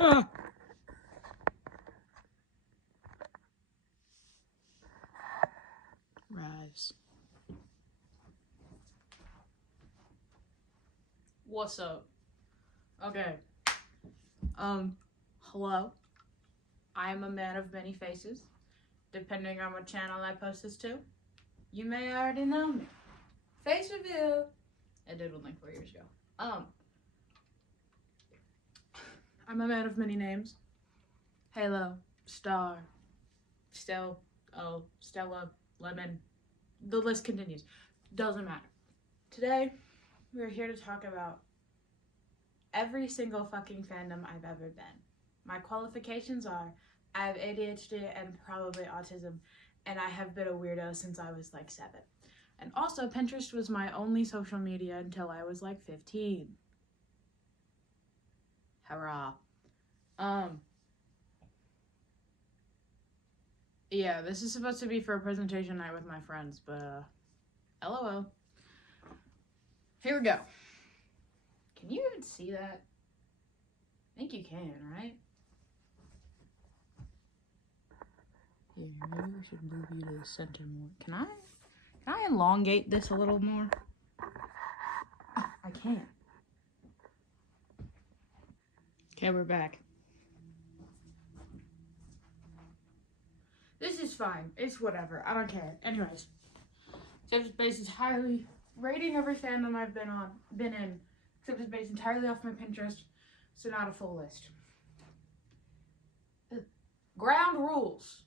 Ah. Rise. What's up? Okay. Hello. I am a man of many faces. Depending on what channel I post this to, you may already know me. Face reveal. I did one like 4 years ago. I'm a man of many names. Halo, Star, Stella, Lemon. The list continues. Doesn't matter. Today, we're here to talk about every single fucking fandom I've ever been. My qualifications are I have ADHD and probably autism, and I have been a weirdo since I was like 7. And also, Pinterest was my only social media until I was like 15. Hurrah. Yeah, this is supposed to be for a presentation night with my friends, but, LOL. Here we go. Can you even see that? I think you can, right? Here, maybe we should move you to the center more. Can I elongate this a little more? I can't. Okay, we're back. This is fine. It's whatever. I don't care. Anyways, except it's based entirely rating every fandom I've been in. Except it's based entirely off my Pinterest, so not a full list. Ground rules.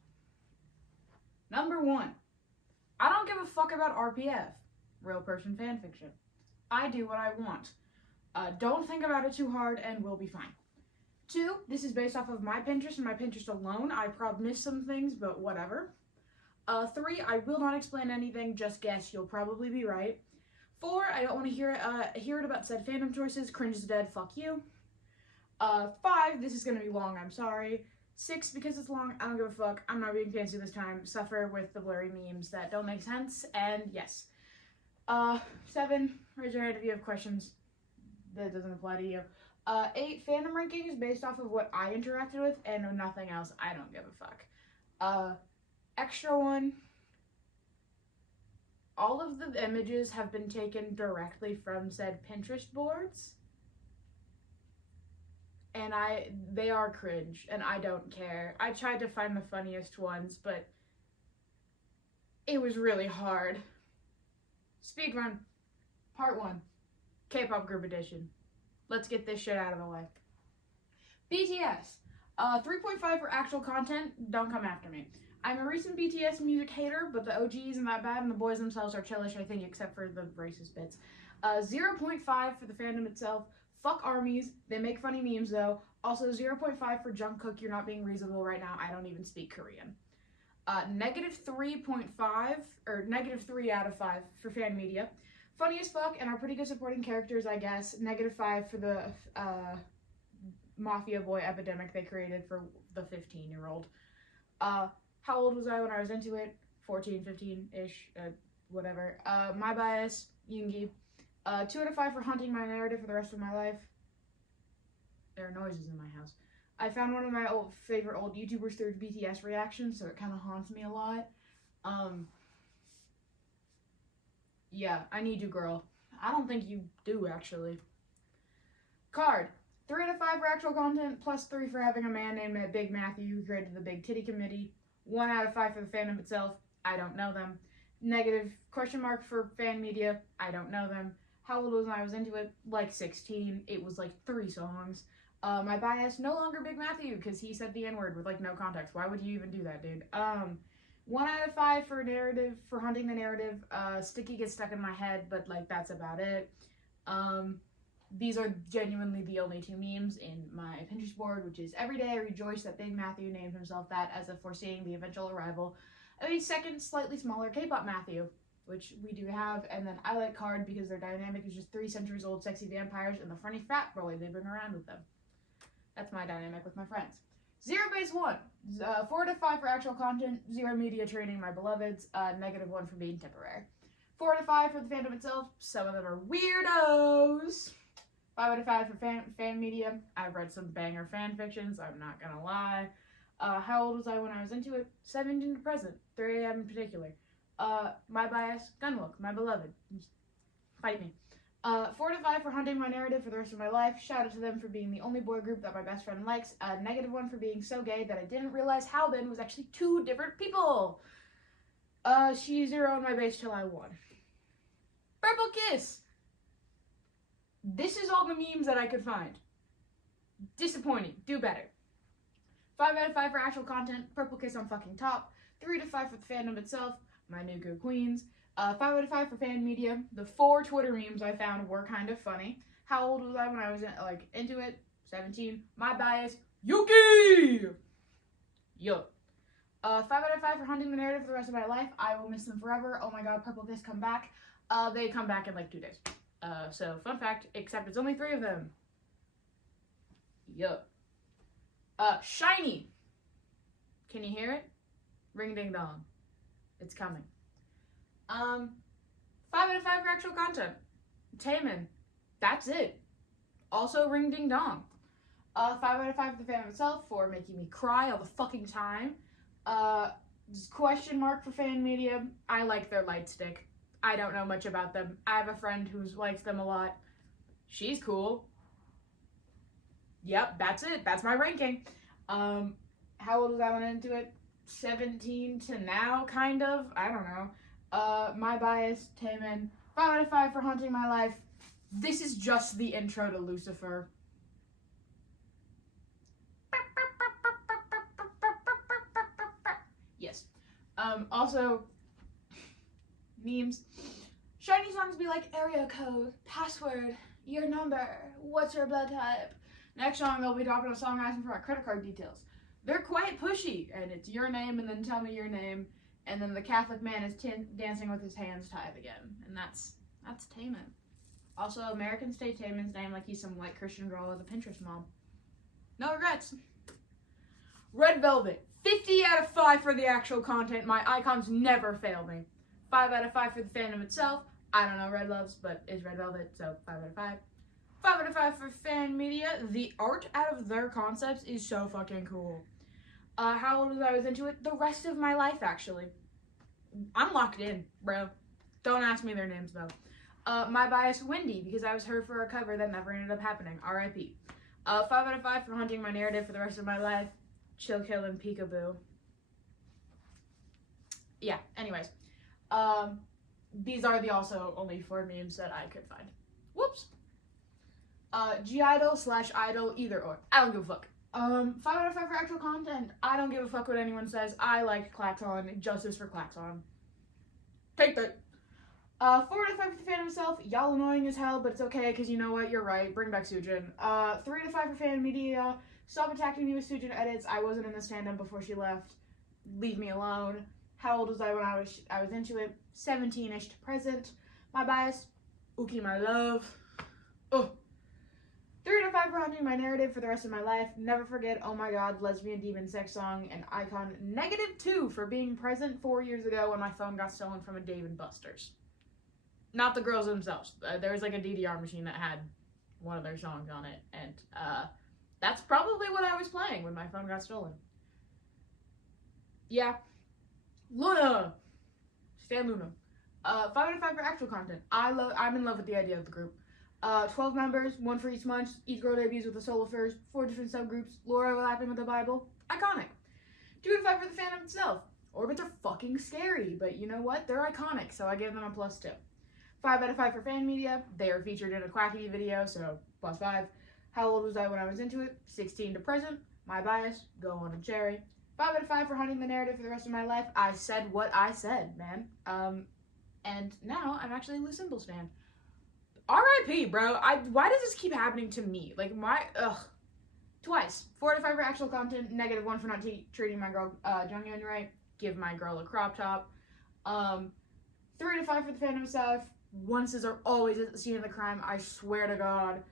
Number 1, I don't give a fuck about RPF, real person fanfiction. I do what I want. Don't think about it too hard and we'll be fine. 2, this is based off of my Pinterest and my Pinterest alone. I probably missed some things, but whatever. 3, I will not explain anything, just guess, you'll probably be right. 4, I don't want to hear it about said fandom choices, cringe is dead, fuck you. 5, this is going to be long, I'm sorry. 6, because it's long, I don't give a fuck, I'm not being fancy this time, suffer with the blurry memes that don't make sense, and yes. 7, raise your hand if you have questions. That doesn't apply to you. 8, fandom ranking is based off of what I interacted with and nothing else. I don't give a fuck. Extra 1, all of the images have been taken directly from said Pinterest boards. And they are cringe, and I don't care. I tried to find the funniest ones, but it was really hard. Speedrun, part 1, K-pop group edition. Let's get this shit out of the way. BTS, 3.5 for actual content, don't come after me. I'm a recent BTS music hater, but the OG isn't that bad, and the boys themselves are chillish, I think, except for the racist bits. 0.5 for the fandom itself. Fuck armies. They make funny memes, though. Also, 0.5 for Jungkook. You're not being reasonable right now. I don't even speak Korean. Negative 3.5, or negative 3 out of 5 for fan media. Funny as fuck, and are pretty good supporting characters, I guess. Negative 5 for the Mafia Boy epidemic they created for the 15-year-old. How old was I when I was into it? 14, 15-ish, whatever. My bias, Yoongi. 2 out of 5 for hunting my narrative for the rest of my life. There are noises in my house. I found one of my favorite old YouTubers through BTS reactions, so it kind of haunts me a lot. Yeah, I need you, girl. I don't think you do, actually. Card. 3 out of 5 for actual content, plus 3 for having a man named Big Matthew who created the Big Titty Committee. 1 out of 5 for the fandom itself. I don't know them. Negative question mark for fan media. I don't know them. How old was I was into it? Like 16. It was like 3 songs. My bias, no longer Big Matthew, because he said the N-word with like no context. Why would you even do that, dude? 1 out of 5 for narrative, for hunting the narrative. Sticky gets stuck in my head, but like that's about it. These are genuinely the only 2 memes in my Pinterest board, which is every day I rejoice that Big Matthew named himself that as if foreseeing the eventual arrival of a second, slightly smaller K-pop Matthew, which we do have. And then I like Card because their dynamic is just 3 centuries old sexy vampires and the funny frat boy they bring around with them. That's my dynamic with my friends. 0 base 1. 4 to 5 for actual content. 0 media training, my beloveds. Negative 1 for being temporary. 4 to 5 for the fandom itself. Some of them are weirdos. 5 out of 5 for fan media. I've read some banger fan fictions, I'm not gonna lie. How old was I when I was into it? 17 to present, 3 a.m. in particular. My bias, Gunlook, my beloved. Fight me. 4 to 5 for hunting my narrative for the rest of my life. Shout out to them for being the only boy group that my best friend likes. -1 for being so gay that I didn't realize Halbin was actually 2 different people. She zeroed my base till I won. Purple Kiss. This is all the memes that I could find. Disappointing. Do better. 5 out of 5 for actual content. Purple Kiss on fucking top. 3 to 5 for the fandom itself. My new good queens. 5 out of 5 for fan media. The 4 Twitter memes I found were kind of funny. How old was I when I was into it? 17. My bias, Yuki! Yup. 5 out of 5 for hunting the narrative for the rest of my life. I will miss them forever. Oh my god, Purple Kiss come back. They come back in like 2 days. So fun fact, except it's only 3 of them. Yup. Shiny. Can you hear it? Ring ding dong. It's coming. 5 out of 5 for actual content. Taemin. That's it. Also ring ding dong. 5 out of 5 for the fan itself for making me cry all the fucking time. Question mark for fan media. I like their light stick. I don't know much about them. I have a friend who likes them a lot. She's cool. Yep, that's it. That's my ranking. How old was I when I went into it? 17 to now, kind of. I don't know. My bias, Taemin. 5 out of 5 for hunting my life. This is just the intro to Lucifer. Yes. Also, memes. Shiny songs be like area code, password, your number, what's your blood type. Next song, they'll be dropping a song asking for my credit card details. They're quite pushy, and it's your name and then tell me your name, and then the Catholic man is dancing with his hands tied again, and that's Taemin. Also, Americans say Taemin's name like he's some white Christian girl with a Pinterest mom. No regrets. Red Velvet. 50 out of 5 for the actual content. My icons never fail me. 5 out of 5 for the fandom itself. I don't know Red Loves, but it's Red Velvet, so 5 out of 5. 5 out of 5 for fan media. The art out of their concepts is so fucking cool. How old was I into it? The rest of my life, actually. I'm locked in, bro. Don't ask me their names, though. My bias, Wendy, because I was her for a cover that never ended up happening. R.I.P. 5 out of 5 for hunting my narrative for the rest of my life. Chill Kill and Peekaboo. Yeah, anyways. These are the also only 4 memes that I could find. Whoops. G-Idol / Idol, either or. I don't give a fuck. 5 out of 5 for actual content. I don't give a fuck what anyone says. I like Klaxon. Justice for Klaxon. Take that. 4 out of 5 for the fan himself. Y'all annoying as hell, but it's okay, because you know what? You're right. Bring back Sujin. 3 out of 5 for fan media. Stop attacking me with Sujin edits. I wasn't in this fandom before she left. Leave me alone. How old was I when I was into it? 17-ish to present. My bias, Uki my love. Oh. 3 out of 5 for hunting my narrative for the rest of my life. Never forget, oh my god, lesbian demon sex song and icon. -2 for being present 4 years ago when my phone got stolen from a Dave & Buster's. Not the girls themselves. There was like a DDR machine that had one of their songs on it, and that's probably what I was playing when my phone got stolen. Yeah. Luna! Stan Luna. 5 out of 5 for actual content. I'm in love with the idea of the group. 12 members, 1 for each month. Each girl debuts with a solo first. 4 different subgroups. Lore overlapping with the Bible. Iconic. 2 out of 5 for the fandom itself. Orbits are fucking scary, but you know what? They're iconic, so I give them a +2. 5 out of 5 for fan media. They are featured in a Quackity video, so +5. How old was I when I was into it? 16 to present. My bias, go on a cherry. 5 out of 5 for hunting the narrative for the rest of my life. I said what I said, man. And now I'm actually a Lucinda stan. R.I.P., bro. Why does this keep happening to me? Like, twice. 4 out of 5 for actual content. -1 for not treating my girl, Junghyun right. Give my girl a crop top. 3 out of 5 for the fandom stuff. Onces are always at the scene of the crime. I swear to God.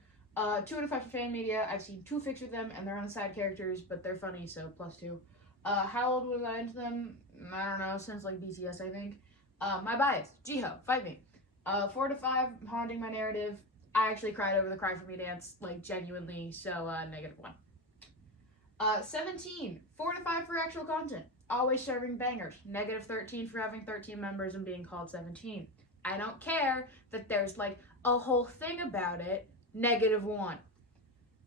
2 out of 5 for fan media. I've seen 2 fics with them, and they're on the side characters, but they're funny, so +2. How old was I into them? I don't know, since like BCS, I think. My bias, Jiho, fight me. 4 to 5, haunting my narrative. I actually cried over the Cry For Me dance, like, genuinely, so, -1. 17, 4 to 5 for actual content. Always serving bangers. -13 for having 13 members and being called 17. I don't care that there's, like, a whole thing about it. -1.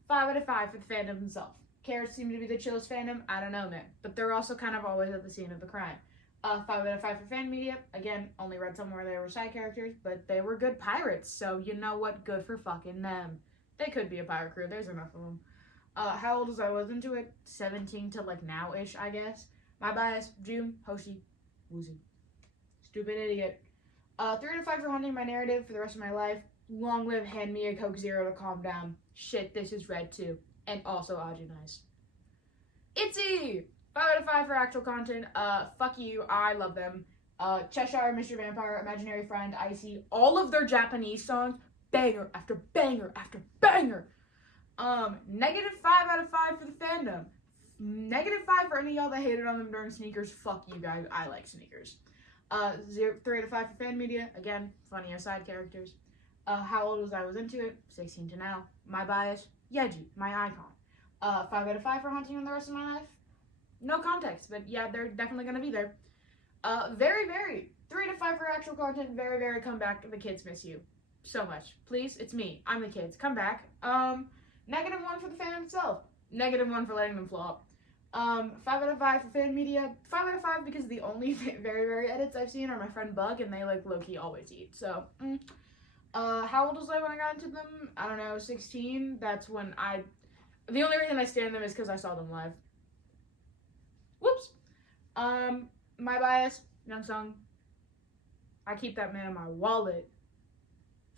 5 out of 5 for the fandom themselves. Carrots seem to be the chillest fandom. I don't know, man. But they're also kind of always at the scene of the crime. 5 out of 5 for fan media. Again, only read somewhere they were side characters, but they were good pirates, so you know what? Good for fucking them. They could be a pirate crew. There's enough of them. How old was I into it? 17 to, like, now-ish, I guess. My bias, June, Hoshi, Woozy. Stupid idiot. 3 out of 5 for haunting my narrative for the rest of my life. Long live Hand Me a Coke Zero to calm down. Shit, this is red too. And also Aji Nice. Itzy! 5 out of 5 for actual content. Fuck you, I love them. Cheshire, Mr. Vampire, Imaginary Friend, Icy, all of their Japanese songs, banger after banger after banger. -5 out of 5 for the fandom. -5 for any of y'all that hated on them during sneakers. Fuck you guys, I like sneakers. 3 out of 5 for fan media. Again, funnier side characters. How old was I into it? 16 to now. My bias, Yeji, my icon. 5 out of 5 for haunting them the rest of my life. No context, but yeah, they're definitely gonna be there. Very, very. 3 to 5 for actual content. Very, very come back. The kids miss you so much. Please, it's me. I'm the kids. Come back. -1 for the fan itself. -1 for letting them flop. 5 out of 5 for fan media. 5 out of 5 because the only very, very edits I've seen are my friend Bug, and they, like, low-key always eat. So, how old was I when I got into them? I don't know, 16. That's when the only reason I stand them is because I saw them live. Whoops. My bias, Young Sung. I keep that man in my wallet.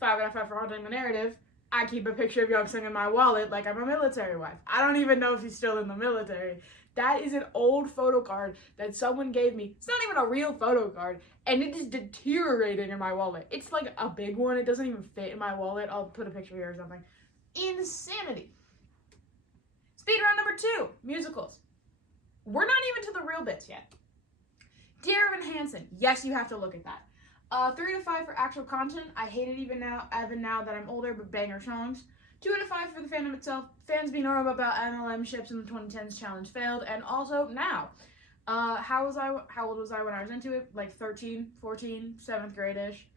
5 out of 5 for haunting the narrative. I keep a picture of Young Sung in my wallet like I'm a military wife. I don't even know if he's still in the military. That is an old photo card that someone gave me. It's not even a real photo card, and it is deteriorating in my wallet. It's like a big one. It doesn't even fit in my wallet. I'll put a picture here or something. Insanity. Speed round number 2, musicals. We're not even to the real bits yet. Dear Evan Hansen. Yes, you have to look at that. 3 to 5 for actual content. I hate it even now that I'm older, but banger songs. 2 out of 5 for the fandom itself. Fans being normal about MLM ships in the 2010s challenge failed, and also now. How old was I when I was into it? Like 13, 14, 7th grade-ish.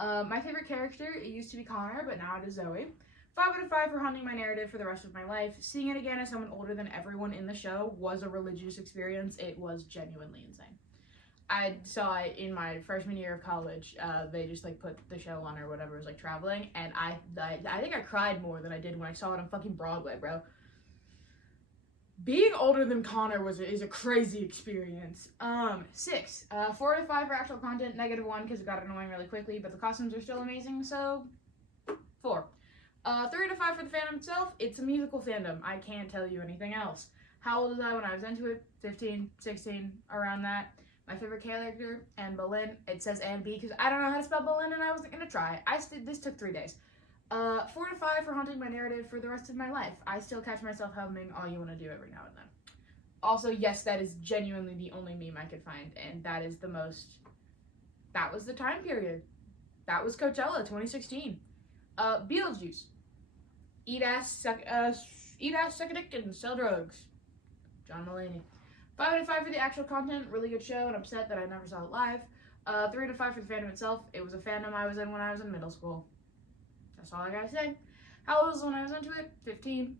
My favorite character, it used to be Connor, but now it is Zoe. 5 out of 5 for haunting my narrative for the rest of my life. Seeing it again as someone older than everyone in the show was a religious experience. It was genuinely insane. I saw it in my freshman year of college. They just, like, put the show on or whatever. It was, like, traveling. And I think I cried more than I did when I saw it on fucking Broadway, bro. Being older than Connor is a crazy experience. 6. 4 out of 5 for actual content. -1 because it got annoying really quickly. But the costumes are still amazing, so 4. 3 out of 5 for the fandom itself. It's a musical fandom. I can't tell you anything else. How old was I when I was into it? 15, 16, around that. My favorite character, Anne Boleyn. It says Anne B because I don't know how to spell Boleyn and I wasn't going to try. This took 3 days. 4 to 5 for haunting my narrative for the rest of my life. I still catch myself humming All You Want to Do every now and then. Also, yes, that is genuinely the only meme I could find, and that is that was the time period. That was Coachella 2016. Beetlejuice. Eat ass, suck a dick, and sell drugs. John Mulaney. 5 out of 5 for the actual content. Really good show, and upset that I never saw it live. 3 out of 5 for the fandom itself. It was a fandom I was in when I was in middle school. That's all I gotta say. How old was I when I was into it? 15.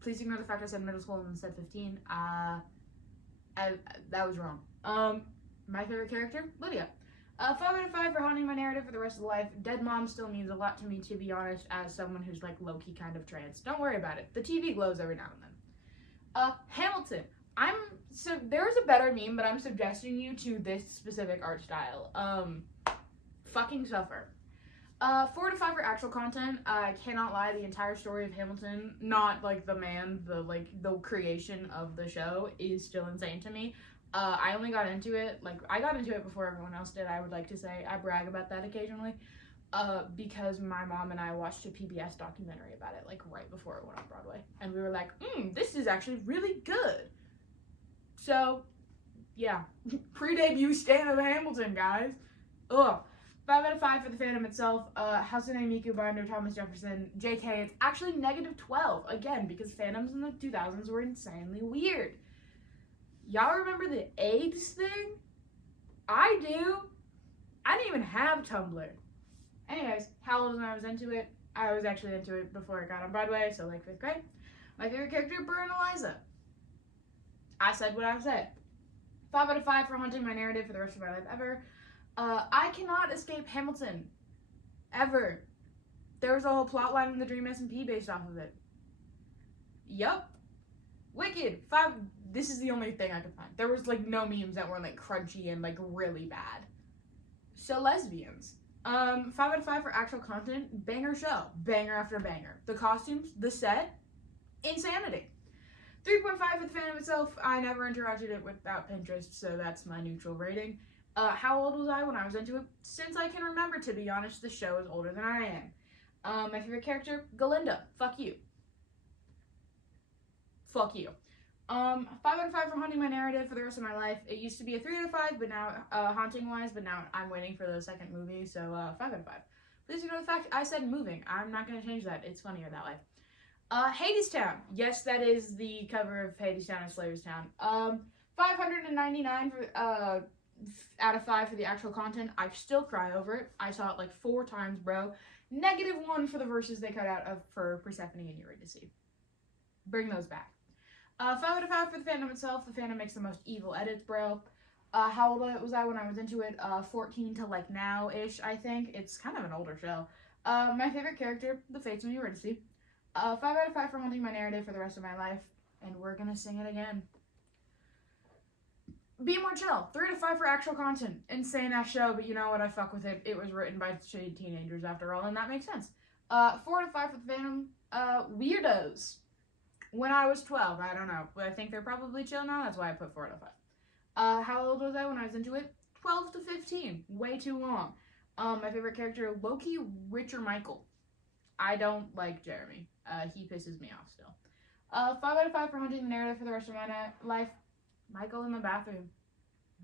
Please ignore the fact I said middle school and said 15. That was wrong. My favorite character? Lydia. 5 out of 5 for haunting my narrative for the rest of the life. Dead Mom still means a lot to me, to be honest, as someone who's, like, low-key kind of trans. Don't worry about it. The TV glows every now and then. Hamilton. There's a better meme, but I'm suggesting you to this specific art style. Fucking suffer. 4 to 5 for actual content. I cannot lie, the entire story of Hamilton, not, like, the man, the creation of the show, is still insane to me. I only got into it, I got into it before everyone else did, I would like to say. I brag about that occasionally, because my mom and I watched a PBS documentary about it, like, right before it went on Broadway. And we were like, this is actually really good. So, yeah. Pre-debut stan of Hamilton, guys. Ugh. 5 out of 5 for the fandom itself. Hatsune Miku, Binder, Thomas Jefferson, JK. It's actually -12 again because fandoms in the 2000s were insanely weird. Y'all remember the AIDS thing? I do. I didn't even have Tumblr. Anyways, how old was when I was into it? I was actually into it before it got on Broadway, so like 5th grade. My favorite character, Burr and Eliza. I said what I said. 5 out of 5 for haunting my narrative for the rest of my life ever. I cannot escape Hamilton. Ever. There was a whole plot line in the Dream SMP based off of it. Yup. Wicked. 5. This is the only thing I could find. There was like no memes that were like crunchy and like really bad. So lesbians. 5 out of 5 for actual content. Banger show. Banger after banger. The costumes, the set, insanity. 3.5 for the fandom itself. I never interacted it without Pinterest, so that's my neutral rating. How old was I when I was into it? Since I can remember, to be honest, the show is older than I am. My favorite character, Galinda. Fuck you. Fuck you. 5 out of 5 for haunting my narrative for the rest of my life. It used to be a 3 out of 5, but now, haunting-wise, but now I'm waiting for the second movie, so, 5 out of 5. Please ignore the fact I said moving. I'm not going to change that. It's funnier that way. Hadestown. Yes, that is the cover of Hadestown and Slayer's Town. 599 for, out of 5 for the actual content. I still cry over it. I saw it like 4 times, bro. -1 for the verses they cut out for Persephone and Eurydice. Bring those back. 5 out of 5 for the fandom itself. The fandom makes the most evil edits, bro. How old was I when I was into it? 14 to like now-ish, I think. It's kind of an older show. My favorite character, the Fates of Eurydice. 5 out of 5 for haunting my narrative for the rest of my life. And we're gonna sing it again. Be More Chill. 3 out of 5 for actual content. Insane ass show, but you know what? I fuck with it. It was written by shitty teenagers after all, and that makes sense. 4 out of 5 for the fandom. Weirdos. When I was 12, I don't know. But I think they're probably chill now. That's why I put 4 out of 5. How old was I when I was into it? 12 to 15. Way too long. My favorite character, Loki, Rich or Michael. I don't like Jeremy. He pisses me off still. 5 out of 5 for haunting the narrative for the rest of my life. Michael in the bathroom.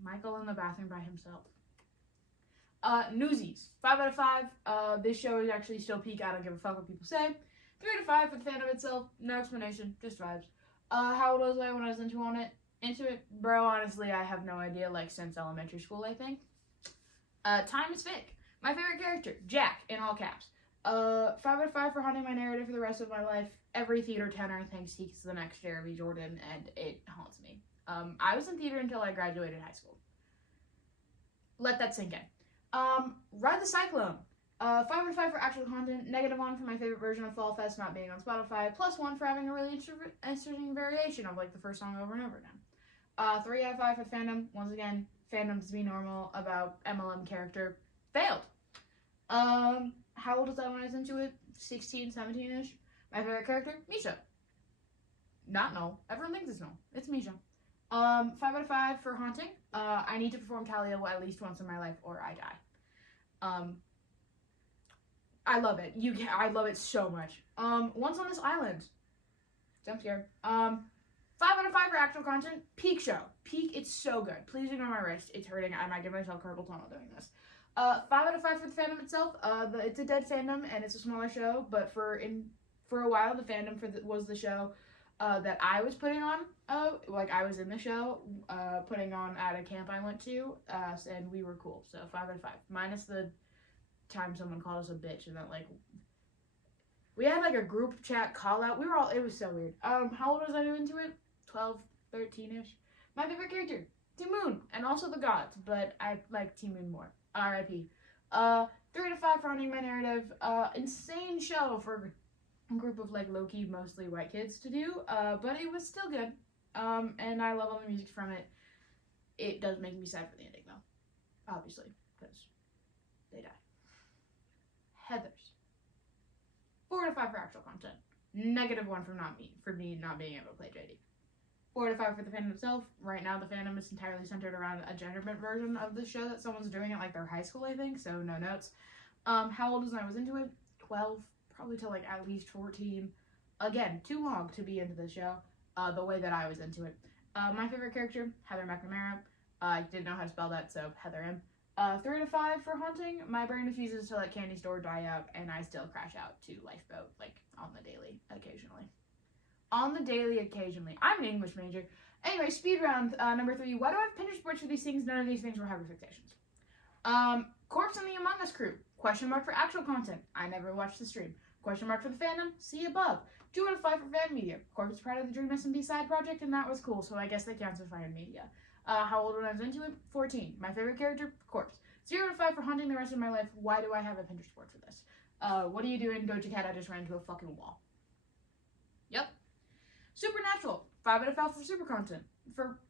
Michael in the bathroom by himself. Newsies. 5 out of 5. This show is actually still peak. I don't give a fuck what people say. 3 out of 5 for the fandom itself. No explanation. Just vibes. How old was I when I was into it? Bro, honestly, I have no idea. Like, since elementary school, I think. Time is fake. My favorite character, Jack, in all caps. 5 out of 5 for haunting my narrative for the rest of my life. Every theater tenor thinks he's the next Jeremy Jordan, and it haunts me. I was in theater until I graduated high school. Let that sink in. Ride the Cyclone. 5 out of 5 for actual content. -1 for my favorite version of Fall Fest not being on Spotify. +1 for having a really interesting variation of like the first song over and over again. 3 out of 5 for the fandom. Once again, fandoms be normal about MLM character. Failed. How old was I when I was into it? 16, 17-ish. My favorite character? Misha. Not Null. Everyone thinks it's Null. It's Misha. 5 out of 5 for haunting. I need to perform Talia at least once in my life or I die. I love it. I love it so much. Once on This Island. Jump scare. 5 out of 5 for actual content. Peak show. Peak, it's so good. Please ignore my wrist. It's hurting. I might give myself carpal tunnel doing this. 5 out of 5 for the fandom itself. It's a dead fandom and it's a smaller show, but for a while the fandom was the show that I was putting on. Like I was in the show putting on at a camp I went to, and we were cool. So 5 out of 5, minus the time someone called us a bitch and that like we had like a group chat call out. It was so weird. How old was I into it? 12, 13-ish. My favorite character, Timoon, and also the gods, but I like Timoon more. R.I.P. 3 out of 5 for haunting my narrative. Insane show for a group of like low-key, mostly white kids to do, but it was still good. And I love all the music from it. It does make me sad for the ending though, obviously, because they die. Heathers. 4 out of 5 for actual content. -1 for me not being able to play JD. 4 out of 5 for the fandom itself. Right now, the fandom is entirely centered around a gender-bent version of the show that someone's doing at like their high school, I think. So no notes. How old was I was into it? 12, probably till like at least 14. Again, too long to be into the show. The way that I was into it. My favorite character, Heather McNamara. I didn't know how to spell that, so Heather M. 3 out of 5 for haunting. My brain refuses to let Candy Store die out, and I still crash out to Lifeboat, like, on the daily, occasionally. On the daily, occasionally. I'm an English major. Anyway, speed round, number 3. Why do I have Pinterest boards for these things? None of these things were hyperfixations. Corpse and the Among Us crew. Question mark for actual content. I never watched the stream. Question mark for the fandom. See above. 2 out of 5 for fan media. Corpse is part of the Dream SMB side project, and that was cool, so I guess that counts as fan media. How old when I was into it? 14. My favorite character? Corpse. 0 out of 5 for haunting the rest of my life. Why do I have a Pinterest board for this? What are you doing, Doja Cat? I just ran into a fucking wall. Yep. Supernatural. 5 out of 5 for super content. For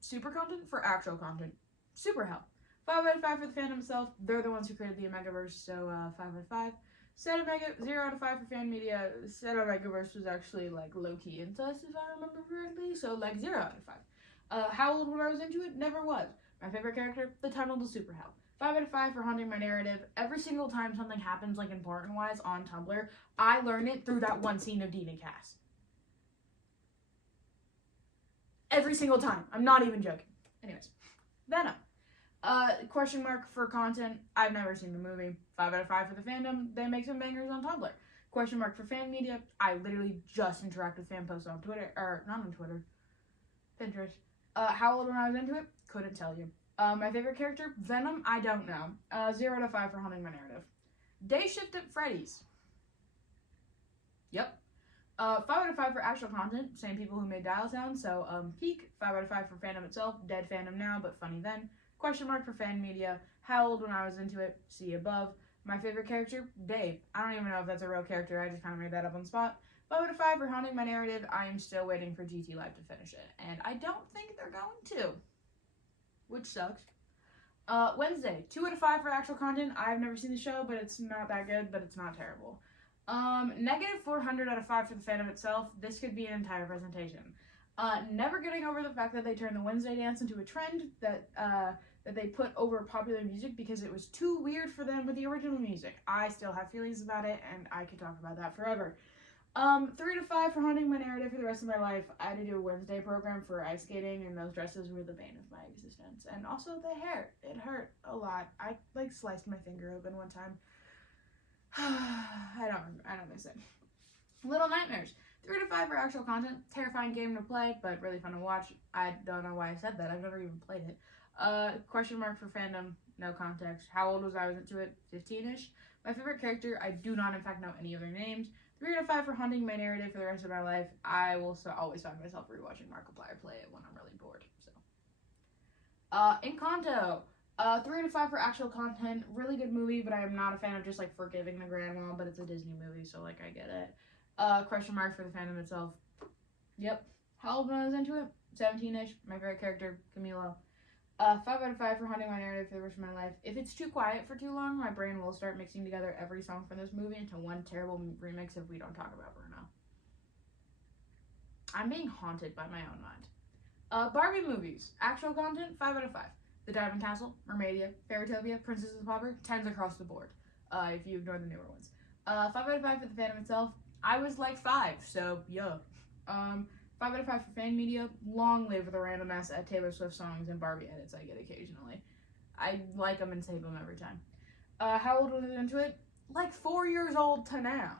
super content? For actual content. Super hell. 5 out of 5 for the fandom itself. They're the ones who created the Omegaverse, so 5 out of 5. Set Omega, 0 out of 5 for fan media. Set Omegaverse was actually, like, low-key incest, if I remember correctly, so, like, 0 out of 5. How old when I was into it? Never was. My favorite character? The Tunnel to Super Hell. 5 out of 5 for haunting my narrative. Every single time something happens, like, important-wise on Tumblr, I learn it through that one scene of Dean and Cass. Every single time. I'm not even joking. Anyways. Venom. Question mark for content. I've never seen the movie. 5 out of 5 for the fandom. They make some bangers on Tumblr. Question mark for fan media. I literally just interact with fan posts on Twitter. Or, not on Twitter. Pinterest. How old when I was into it? Couldn't tell you. My favorite character? Venom? I don't know. 0 out of 5 for haunting my narrative. Day shift at Freddy's. Yep. 5 out of 5 for actual content. Same people who made Dial Sound. So, peak. 5 out of 5 for fandom itself. Dead fandom now, but funny then. Question mark for fan media. How old when I was into it? See above. My favorite character? Dave. I don't even know if that's a real character. I just kind of made that up on the spot. 5 out of 5 for haunting my narrative. I am still waiting for GT Live to finish it. And I don't think they're going to. Which sucks. Wednesday. 2 out of 5 for actual content. I've never seen the show, but it's not that good, but it's not terrible. Negative 400 out of 5 for the fandom itself. This could be an entire presentation. Never getting over the fact that they turned the Wednesday dance into a trend that they put over popular music because it was too weird for them with the original music. I still have feelings about it, and I could talk about that forever. 3 out of 5 for haunting my narrative for the rest of my life. I had to do a Wednesday program for ice skating, and those dresses were the bane of my existence. And also the hair. It hurt a lot. I, like, sliced my finger open one time. I don't miss it. Little Nightmares. 3 out of 5 for actual content. Terrifying game to play, but really fun to watch. I don't know why I said that. I've never even played it. Question mark for fandom. No context. How old was I into it? 15-ish. My favorite character. I do not, in fact, know any of their names. 3 out of 5 for haunting my narrative for the rest of my life. I will always find myself rewatching Markiplier play it when I'm really bored. So, Encanto. 3 out of 5 for actual content. Really good movie, but I am not a fan of just, like, forgiving the grandma, but it's a Disney movie, so, like, I get it. Question mark for the fandom itself. Yep. How old when I was into it? 17-ish. My favorite character, Camilo. 5 out of 5 for haunting my narrative for the rest of my life. If it's too quiet for too long, my brain will start mixing together every song from this movie into one terrible remix if we don't talk about Bruno. I'm being haunted by my own mind. Barbie movies. Actual content, 5 out of 5. The Diamond Castle, Mermaidia, Fairytopia, Princess of the Pauper, 10s across the board, if you ignore the newer ones. 5 out of 5 for the fandom itself. I was like 5, so yeah. 5 out of 5 for fan media. Long live the random ass at Taylor Swift songs and Barbie edits I get occasionally. I like them and save them every time. How old was I into it? Like 4 years old to now.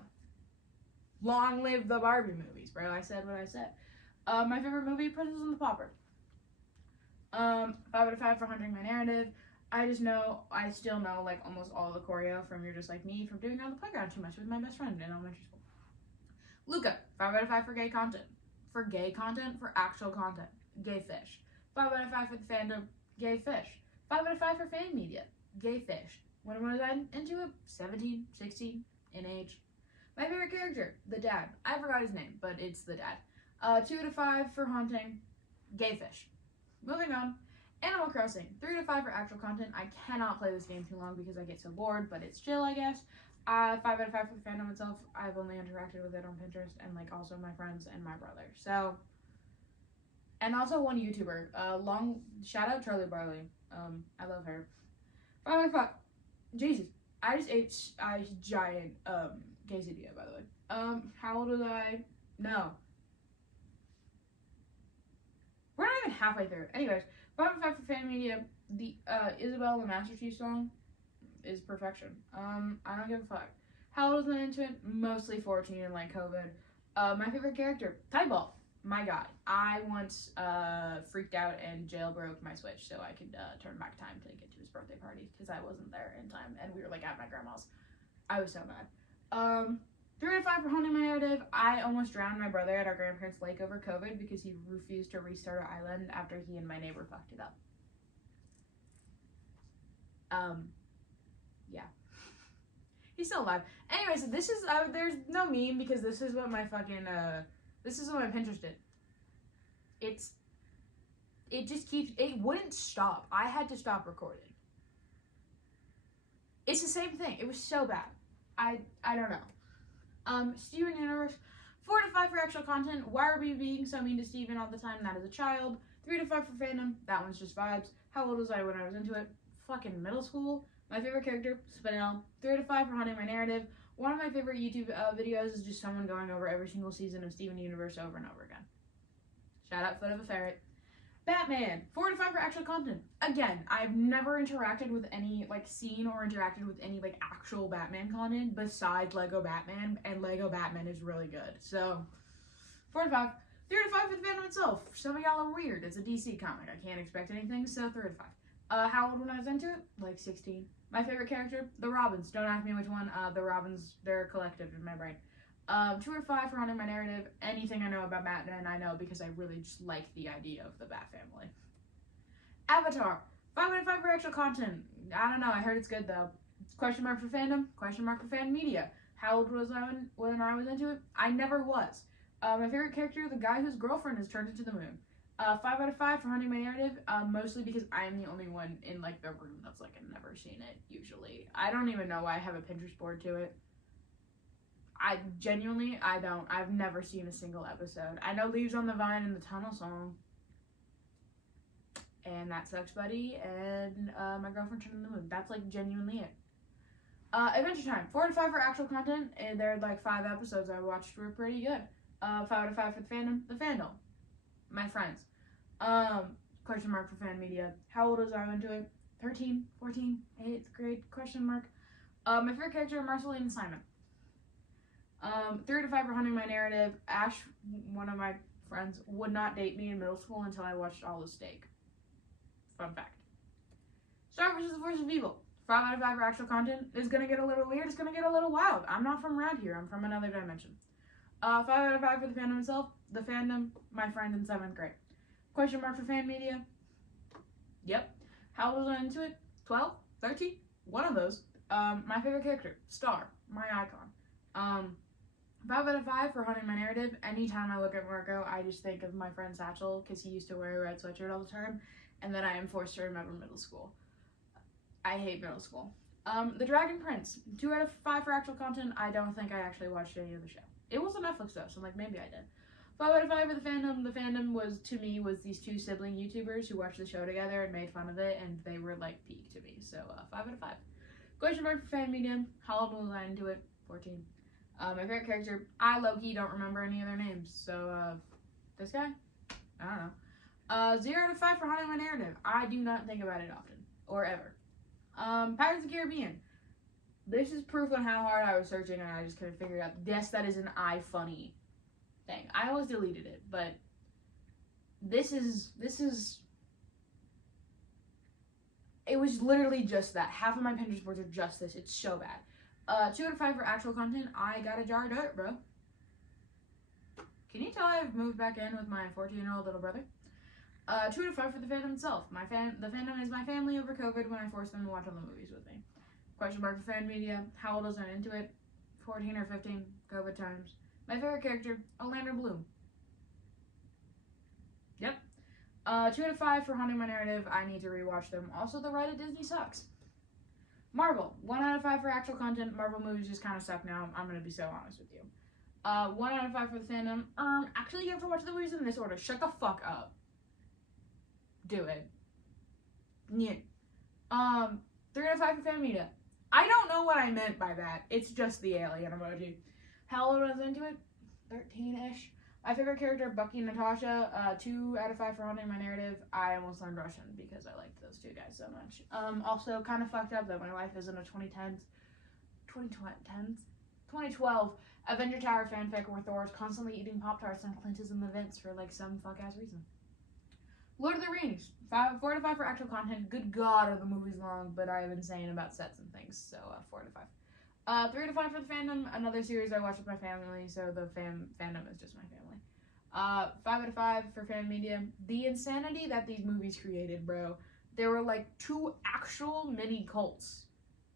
Long live the Barbie movies, bro. I said what I said. My favorite movie, Princess and the Pauper. 5 out of 5 for haunting my narrative. I still know like almost all the choreo from You're Just Like Me from doing it on the playground too much with my best friend in elementary school. Luca, 5 out of 5 for gay content. For gay content, for actual content. Gay fish. 5 out of 5 for the fandom. Gay fish. 5 out of 5 for fan media. Gay fish. When was I into it? 17, 16, in age. My favorite character, the dad. I forgot his name, but it's the dad. 2 out of 5 for haunting. Gay fish. Moving on. Animal Crossing. 3 out of 5 for actual content. I cannot play this game too long because I get so bored, but it's chill, I guess. 5 out of 5 for the fandom itself. I've only interacted with it on Pinterest and like also my friends and my brother. So, and also one YouTuber. Long shout out Charlie Barley. I love her. 5 out of 5. Jesus, I just ate a giant quesadilla, by the way. How old was I? No. We're not even halfway through. Anyways, 5 out of 5 for fan media. The Isabel the Master Chief song is perfection. I don't give a fuck. How old was I into it? Mostly 14 and like COVID. My favorite character, Tybalt. My god. I once freaked out and jailbroke my Switch so I could turn back time to get to his birthday party because I wasn't there in time and we were like at my grandma's. I was so mad. 3 out of 5 for holding my narrative. I almost drowned my brother at our grandparents' lake over COVID because he refused to restart our island after he and my neighbor fucked it up. Yeah. He's still alive. Anyways, this is, there's no meme because this is what my fucking, this is what my Pinterest did. It just keeps, it wouldn't stop. I had to stop recording. It's the same thing. It was so bad. I don't know. Steven Universe, 4 to 5 for actual content. Why are we being so mean to Steven all the time? That is a child. 3 to 5 for fandom. That one's just vibes. How old was I when I was into it? Fucking middle school. My favorite character, Spinel. 3 to 5 for haunting my narrative. One of my favorite YouTube videos is just someone going over every single season of Steven Universe over and over again. Shout out Foot of a Ferret. Batman, 4 to 5 for actual content. Again, I've never interacted with any, like, seen or interacted with any, like, actual Batman content besides Lego Batman, and Lego Batman is really good. So, 4 to 5. 3 to 5 for the fandom itself. Some of y'all are weird. It's a DC comic. I can't expect anything, so 3 to 5. How old when I was into it? Like 16. My favorite character? The Robins. Don't ask me which one. The Robins, they're a collective in my brain. 2 or 5 for haunting my narrative. Anything I know about Batman, I know because I really just like the idea of the Bat family. Avatar. 5 out of 5 for actual content. I don't know. I heard it's good though. Question mark for fandom. Question mark for fan media. How old was I when I was into it? I never was. My favorite character, the guy whose girlfriend has turned into the moon. 5 out of 5 for haunting my narrative. Mostly because I'm the only one in like the room that's like never seen it. Usually, I don't even know why I have a Pinterest board to it. I don't. I've never seen a single episode. I know Leaves on the Vine and the Tunnel song. And That Sucks Buddy and My Girlfriend Turned on the Moon. That's like genuinely it. Adventure Time. 4 to 5 for actual content. And there are like 5 episodes I watched were pretty good. 5 out of 5 for the fandom. The fandom. My friends. Question mark for fan media. How old was I into it? 13, 14, 8th grade, question mark. My favorite character, Marceline and Simon. 3 to 5 for haunting my narrative. Ash, one of my friends, would not date me in middle school until I watched All the Steak. Fun fact. Star vs. the Force of Evil. 5 out of 5 for actual content. It's gonna get a little weird. It's gonna get a little wild. I'm not from around here. I'm from another dimension. 5 out of 5 for the fandom itself. The fandom, my friend in 7th grade. Question mark for fan media. Yep. How old was I into it? 12? 13? One of those. My favorite character, Star, my icon. 5 out of 5 for haunting my narrative. Anytime I look at Marco, I just think of my friend Satchel because he used to wear a red sweatshirt all the time, and then I am forced to remember middle school. I hate middle school. The Dragon Prince. 2 out of 5 for actual content. I don't think I actually watched any of the show. It was on Netflix though, so like maybe I did. 5 out of 5 for the fandom. The fandom was, to me, was these 2 sibling YouTubers who watched the show together and made fun of it, and they were like peak to me. So 5 out of 5. Question mark for fan medium. How old was I into it? 14. My favorite character, I low-key don't remember any of their names. So this guy? I don't know. 0 out of 5 for haunting my narrative. I do not think about it often or ever. Pirates of the Caribbean. This is proof on how hard I was searching and I just couldn't figure it out. Yes, that is an iFunny thing. I always deleted it, but this is it was literally just that. Half of my Pinterest boards are just this. It's so bad. 2 out of 5 for actual content. I got a jar of dirt, bro. Can you tell I've moved back in with my 14-year-old little brother? 2 out of 5 for the fandom itself. The fandom is my family over COVID when I forced them to watch all the movies with me. Question mark for fan media. How old was I into it? 14 or 15. COVID times. My favorite character, Orlando Bloom. Yep. 2 out of 5 for haunting my narrative. I need to rewatch them. Also, the ride at Disney sucks. Marvel. 1 out of 5 for actual content. Marvel movies just kind of suck now. I'm going to be so honest with you. 1 out of 5 for the fandom. Actually, you have to watch the movies in this order. Shut the fuck up. Do it. Yeah. 3 out of 5 for fan media. I don't know what I meant by that. It's just the alien emoji. How old was I into it? 13-ish. My favorite character, Bucky and Natasha, 2 out of 5 for haunting my narrative. I almost learned Russian because I liked those 2 guys so much. Also, kind of fucked up that my life is in a 2012 Avenger Tower fanfic where Thor is constantly eating Pop-Tarts and Clint is in the vents for, like, some fuck-ass reason. Lord of the Rings, 4 to 5 for actual content. Good God, are the movies long, but I have been saying about sets and things, so 4 to 5. 3 to 5 for the fandom, another series I watch with my family, so the fandom is just my family. 5 out of 5 for fan media. The insanity that these movies created, bro. There were like 2 actual mini cults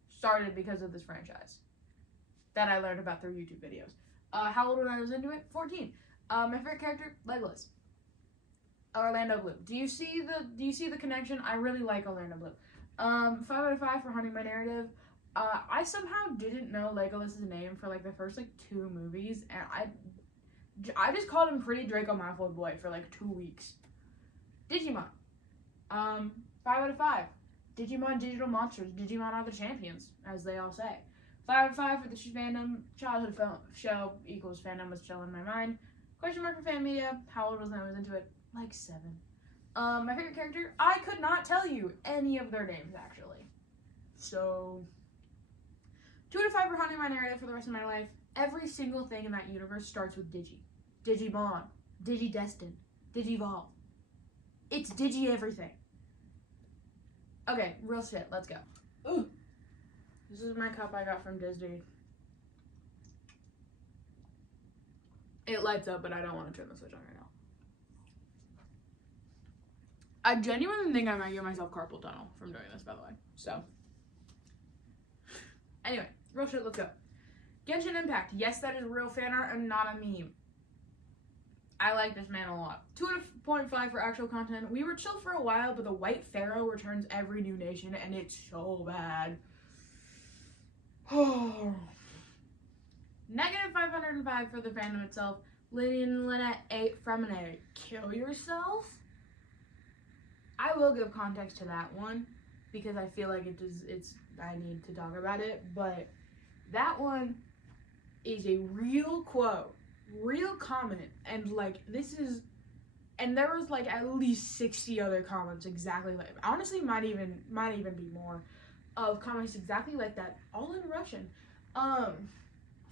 started because of this franchise that I learned about through YouTube videos. How old when I was into it? 14. My favorite character, Legolas. Orlando Bloom. Do you see the connection? I really like Orlando Bloom. 5 out of 5 for haunting my narrative. I somehow didn't know Legolas' name for like the first like 2 movies, and I just called him Pretty Draco Malfoy Boy for like 2 weeks. Digimon. 5 out of 5. Digimon digital monsters. Digimon are the champions, as they all say. 5 out of 5 for the fandom. Childhood show equals fandom was still in my mind. Question mark for fan media. How old was I was into it? Like 7. My favorite character? I could not tell you any of their names, actually. So, 2 out of 5 for haunting my narrative for the rest of my life. Every single thing in that universe starts with Digi. Digimon. Digidestined. Digivolve. It's Digi everything. Okay, real shit. Let's go. Ooh. This is my cup I got from Disney. It lights up, but I don't want to turn the switch on right now. I genuinely think I might give myself carpal tunnel from doing this, by the way. So. Anyway, real shit, let's go. Genshin Impact. Yes, that is real fan art and not a meme. I like this man a lot. 2.5 for actual content. We were chill for a while, but the White Pharaoh returns every new nation, and it's so bad. Negative 505 for the fandom itself. Lynn Lynette 8 from an 8. Kill yourself? I will give context to that one, because I feel like I need to talk about it, but that one is a real quote, real comment, and like and there was like at least 60 other comments exactly like, honestly might even be more, of comments exactly like that, all in Russian,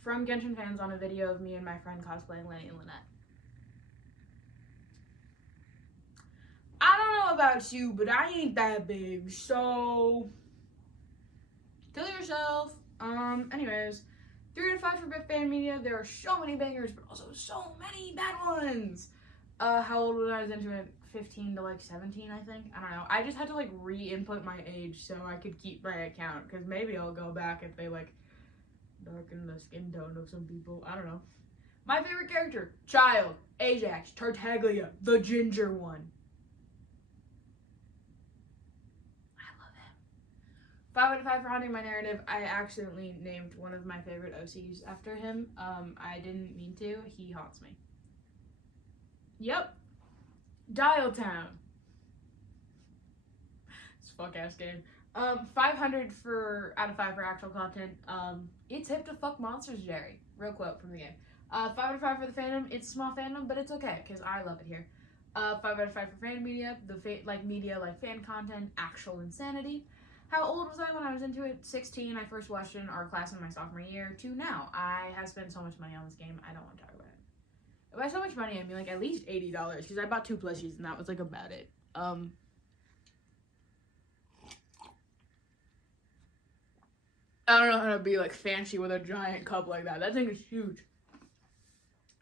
from Genshin fans on a video of me and my friend cosplaying Lenny and Lynette. I don't know about you, but I ain't that big, so kill yourself. Anyways, 3 out of 5 for fan media. There are so many bangers, but also so many bad ones. How old was I into it? 15 to like 17, I think. I don't know. I just had to like re-input my age so I could keep my account, because maybe I'll go back if they like darken the skin tone of some people. I don't know. My favorite character, Child, Ajax, Tartaglia, the ginger one. 5 out of 5 for haunting my narrative. I accidentally named one of my favorite OCs after him. I didn't mean to. He haunts me. Yep. Dial Town. It's a fuck-ass game. 500 out of 5 for actual content. It's hip to fuck monsters, Jerry. Real quote from the game. 5 out of 5 for the fandom. It's small fandom, but it's okay, because I love it here. 5 out of 5 for fan media. Media like fan content, actual insanity. How old was I when I was into it? 16. I first watched it in art class in my sophomore year to now. I have spent so much money on this game. I don't want to talk about it. By so much money, I mean like at least $80, because I bought 2 plushies and that was like about it. I don't know how to be like fancy with a giant cup like that. That thing is huge.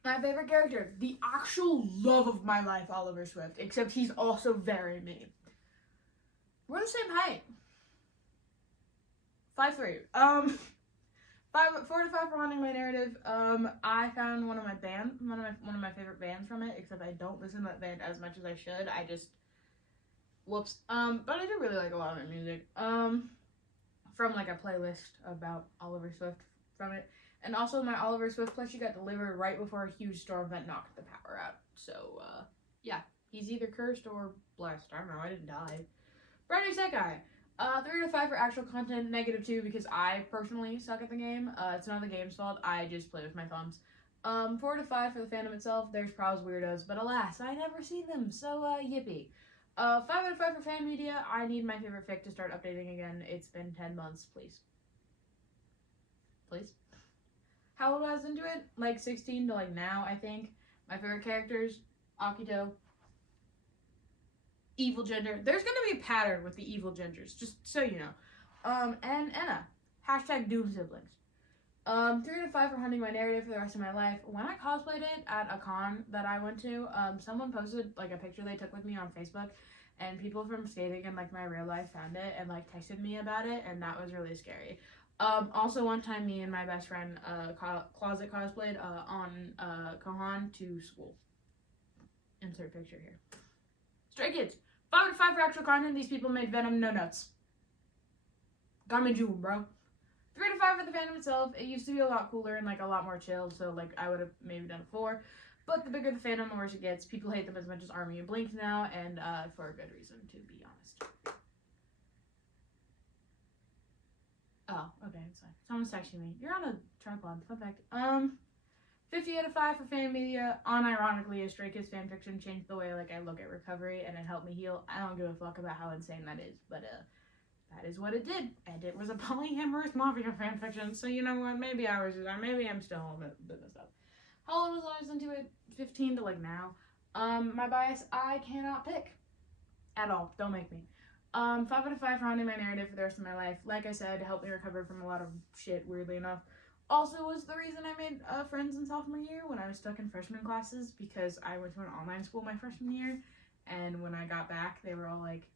My favorite character, the actual love of my life, Oliver Swift, except he's also very mean. We're the same height. 5'3". 4 to 5 for haunting my narrative. I found one of my favorite bands from it, except I don't listen to that band as much as I should. I just, whoops. But I do really like a lot of their music. From like a playlist about Oliver Swift from it. And also my Oliver Swift plushie got delivered right before a huge storm that knocked the power out. So, yeah. He's either cursed or blessed. I don't know, I didn't die. Brand new Sekai. 3 to 5 for actual content, -2 because I personally suck at the game. It's not the game's fault, I just play with my thumbs. 4 to 5 for the fandom itself. There's pros weirdos, but alas, I never see them, so yippee. 5 out of 5 for fan media. I need my favorite fic to start updating again. It's been 10 months, please. Please. How old I was into it? Like 16 to like now, I think. My favorite characters, Akito. Evil gender. There's gonna be a pattern with the evil genders, just so you know. And Enna. Hashtag Doom Siblings. 3 to 5 for hunting my narrative for the rest of my life. When I cosplayed it at a con that I went to, someone posted like a picture they took with me on Facebook, and people from skating and like my real life found it and like texted me about it, and that was really scary. Also one time me and my best friend closet cosplayed on Kohan to school. Insert picture here. Stray Kids. 5 out of 5 for actual content. These people made Venom, no notes. Got me June, bro. 3 to 5 for the fandom itself. It used to be a lot cooler and like a lot more chill, so like I would have maybe done a 4. But the bigger the fandom, the worse it gets. People hate them as much as Army and Blink now, and for a good reason, to be honest. Oh, okay, it's fine. Someone's texting me. You're on a tripod. Fun fact. 50 out of 5 for fan media. Unironically, a Stray Kids fanfiction changed the way like I look at recovery, and it helped me heal. I don't give a fuck about how insane that is, but that is what it did, and it was a polyamorous mafia fanfiction. So you know what? Maybe I'm still a bit messed up. How old was I into it? 15 to like now. My bias, I cannot pick at all. Don't make me. 5 out of 5 for hunting my narrative for the rest of my life. Like I said, helped me recover from a lot of shit, weirdly enough. Also was the reason I made friends in sophomore year when I was stuck in freshman classes, because I went to an online school my freshman year, and when I got back, they were all like,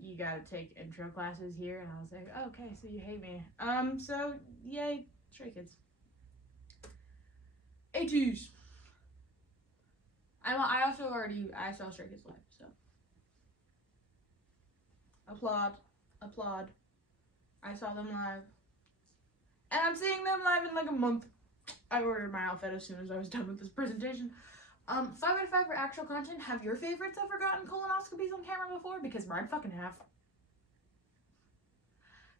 you gotta take intro classes here, and I was like, oh, okay, so you hate me. So, yay, Stray Kids. 80s. I saw Stray Kids live, so. Applaud. I saw them live. And I'm seeing them live in like a month. I ordered my outfit as soon as I was done with this presentation. 5 out of 5 for actual content. Have your favorites ever gotten colonoscopies on camera before? Because mine fucking have.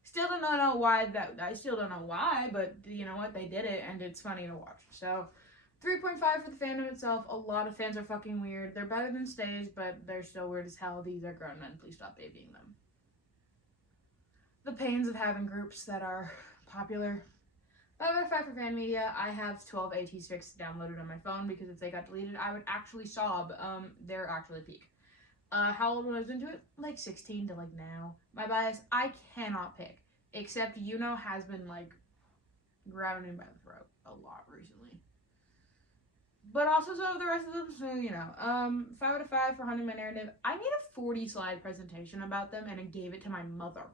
Still don't know why, but you know what? They did it, and it's funny to watch. So, 3.5 for the fandom itself. A lot of fans are fucking weird. They're better than stays, but they're still weird as hell. These are grown men. Please stop babying them. The pains of having groups that are popular. 5 out of 5 for fan media. I have 12 AT's fics downloaded on my phone because if they got deleted, I would actually sob. They're actually peak. How old was I into it? Like 16 to like now. My bias, I cannot pick. Except Yuno has been like grabbing me by the throat a lot recently. But also so have the rest of them, so you know. 5 out of 5 for hunting my narrative. I made a 40 slide presentation about them and I gave it to my mother.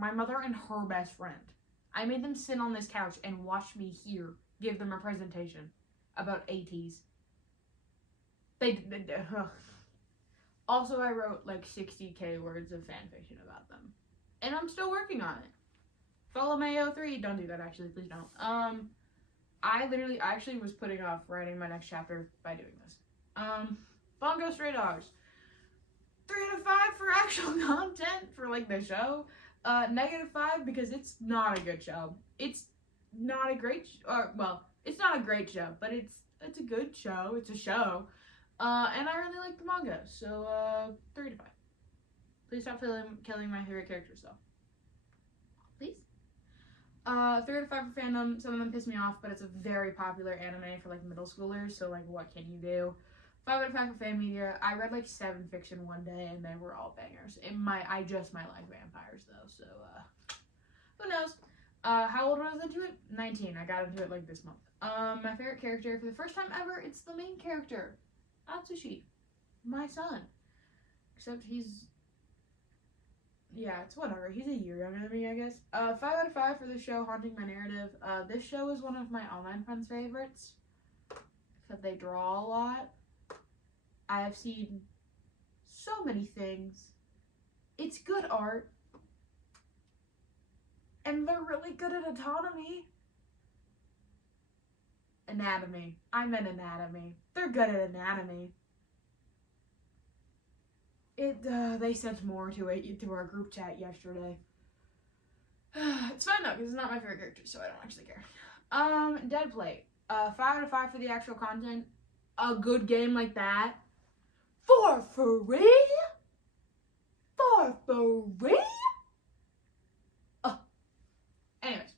My mother and her best friend. I made them sit on this couch and watch me give them a presentation about ATs. Also, I wrote like 60k words of fanfiction about them. And I'm still working on it. Follow Mayo3. Don't do that, actually. Please don't. I actually was putting off writing my next chapter by doing this. Bongo Stray Dogs. 3 out of 5 for actual content for like the show. -5 because it's not a good show. It's not a great, it's not a great show, but it's a good show. It's a show, and I really like the manga. So 3 to 5. Please stop killing my favorite characters, though. Please. 3 out of 5 for fandom. Some of them piss me off, but it's a very popular anime for like middle schoolers. So like, what can you do? 5 out of 5 for fan media. I read like 7 fiction one day, and they were all bangers. I just might like vampires though, so who knows? How old was I into it? 19. I got into it like this month. My favorite character for the first time ever. It's the main character, Atsushi, my son. Except it's whatever. He's a year younger than me, I guess. 5 out of 5 for the show Haunting My Narrative. This show is one of my online friends' favorites. Except they draw a lot. I have seen so many things. It's good art. And they're really good at anatomy. I meant anatomy. They're good at anatomy. They sent more to our group chat yesterday. It's fine though, because it's not my favorite character, so I don't actually care. Dead Plate. 5 out of 5 for the actual content. A good game like that. For free? For free? Anyways.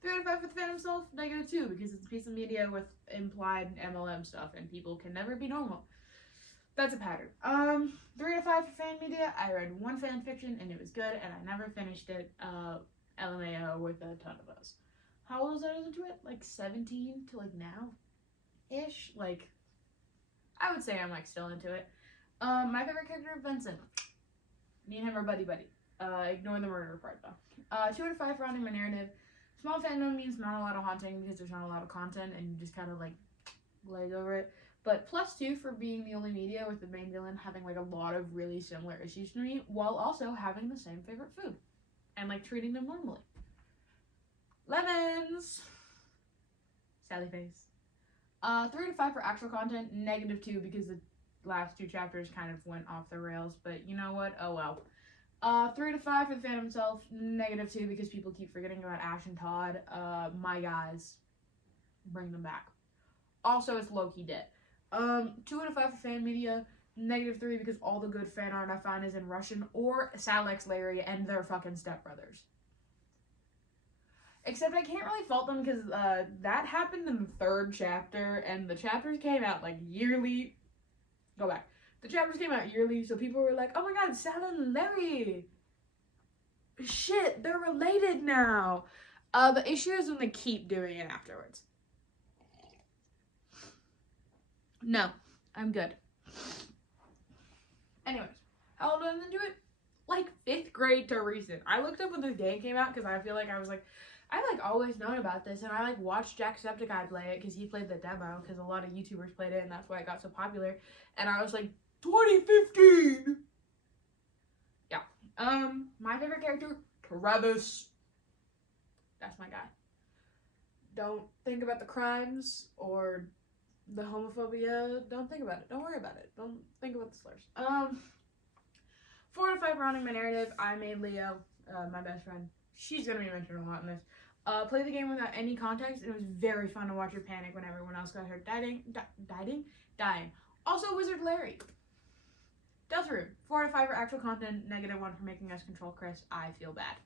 3 out of 5 for the fan himself. -2 because it's a piece of media with implied MLM stuff and people can never be normal. That's a pattern. 3 out of 5 for fan media. I read one fan fiction and it was good and I never finished it. LMAO with a ton of us. How old was I into it? Like 17 to like now-ish? Like, I would say I'm like still into it. My favorite character, Vincent. Me and him are buddy-buddy. Ignore the murder part though. 2 out of 5 for haunting my narrative. Small fandom means not a lot of haunting because there's not a lot of content and you just kind of like glaze over it. But +2 for being the only media with the main villain having like a lot of really similar issues to me while also having the same favorite food and like treating them normally. Lemons! Sally face. 3 out of 5 for actual content. -2 because the last 2 chapters kind of went off the rails, but you know what? Oh well. 3 out of 5 for the fan himself. -2 because people keep forgetting about Ash and Todd. My guys. Bring them back. Also, it's low-key dead. 2 out of 5 for fan media. -3 because all the good fan art I find is in Russian or Salix Larry and their fucking stepbrothers. Except I can't really fault them because that happened in the 3rd chapter and the chapters came out like yearly. Go back. The chapters came out yearly, so people were like, oh my god, Sal and Larry. Shit, they're related now. The issue is when they keep doing it afterwards. No, I'm good. Anyways, how old was I into it? Like 5th grade to recent. I looked up when this game came out because I feel like I was like, I've like always known about this and I like watched Jacksepticeye play it because he played the demo because a lot of YouTubers played it and that's why it got so popular. And I was like, 2015! Yeah. My favorite character, Travis. That's my guy. Don't think about the crimes or the homophobia. Don't think about it. Don't worry about it. Don't think about the slurs. 4 out of 5 rounding my narrative. I made Leo, my best friend. She's gonna be mentioned a lot in this. Play the game without any context. It was very fun to watch her panic when everyone else got hurt dying. Also, Wizard Larry. Deathroom. 4 out of 5 for actual content. -1 for making us control Chris. I feel bad.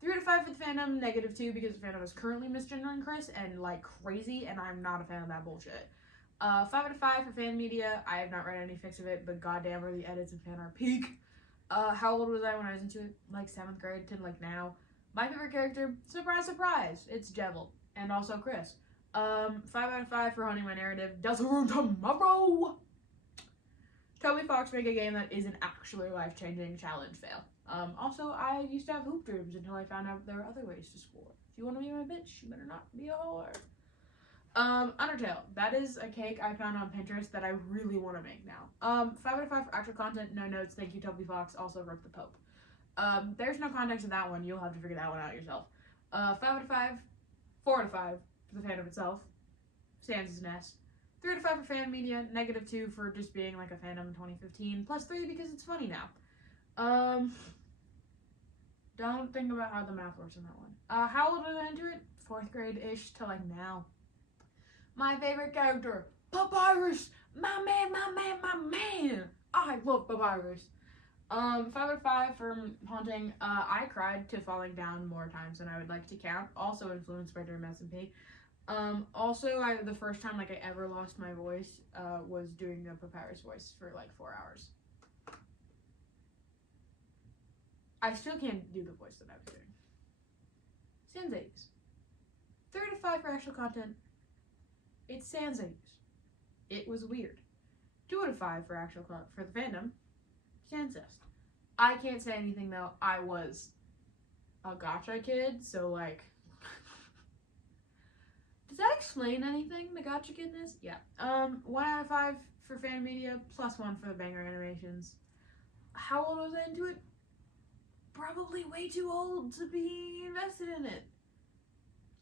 3 out of 5 for the fandom. -2 because the fandom is currently misgendering Chris and like crazy, and I'm not a fan of that bullshit. 5 out of 5 for fan media. I have not read any fics of it, but goddamn are the edits and fan art peak. How old was I when I was into it? Like 7th grade to like now. My favorite character, surprise, surprise, it's Jevil, and also Chris. 5 out of 5 for haunting my narrative. Deltarune tomorrow! Toby Fox make a game that isn't actually life-changing, challenge fail. Also, I used to have hoop dreams until I found out there were other ways to score. If you want to be my bitch, you better not be a whore. Undertale. That is a cake I found on Pinterest that I really want to make now. 5 out of 5 for actual content. No notes. Thank you, Toby Fox. Also, Rip the Pope. There's no context in that one. You'll have to figure that one out yourself. 5 out of 5. 4 out of 5 for the fandom itself. Sans' Nest. 3 out of 5 for fan media. -2 for just being like a fandom in 2015. +3 because it's funny now. Don't think about how the math works in that one. How old was I into it? 4th grade-ish to like now. My favorite character, Papyrus! My man, my man, my man! I love Papyrus. 5 out of 5 for haunting. I cried to falling down more times than I would like to count. Also influenced by Dream SMP. Also, the first time like I ever lost my voice was doing a Papyrus voice for like 4 hours. I still can't do the voice that I was doing. Sans. 3 out of 5 for actual content. It's Sans. It was weird. 2 out of 5 for actual for the fandom. Sansest. I can't say anything though. I was a gotcha kid, so like, does that explain anything? The gotcha kidness? Yeah. 1 out of 5 for fan media, +1 for the banger animations. How old was I into it? Probably way too old to be invested in it.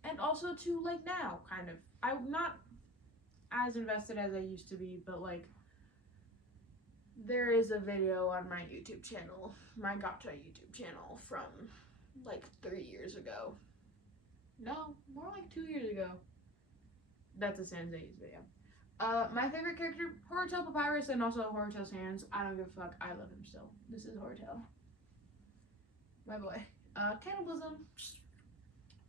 And also to like now, kind of. I'm not as invested as I used to be, but like, there is a video on my YouTube channel, my gotcha YouTube channel from like 3 years ago. No, more like 2 years ago. That's a Sansei's video. My favorite character, Horrortail Papyrus, and also Horrortail Sans. I don't give a fuck. I love him still. This is Horrortail. My boy. Cannibalism.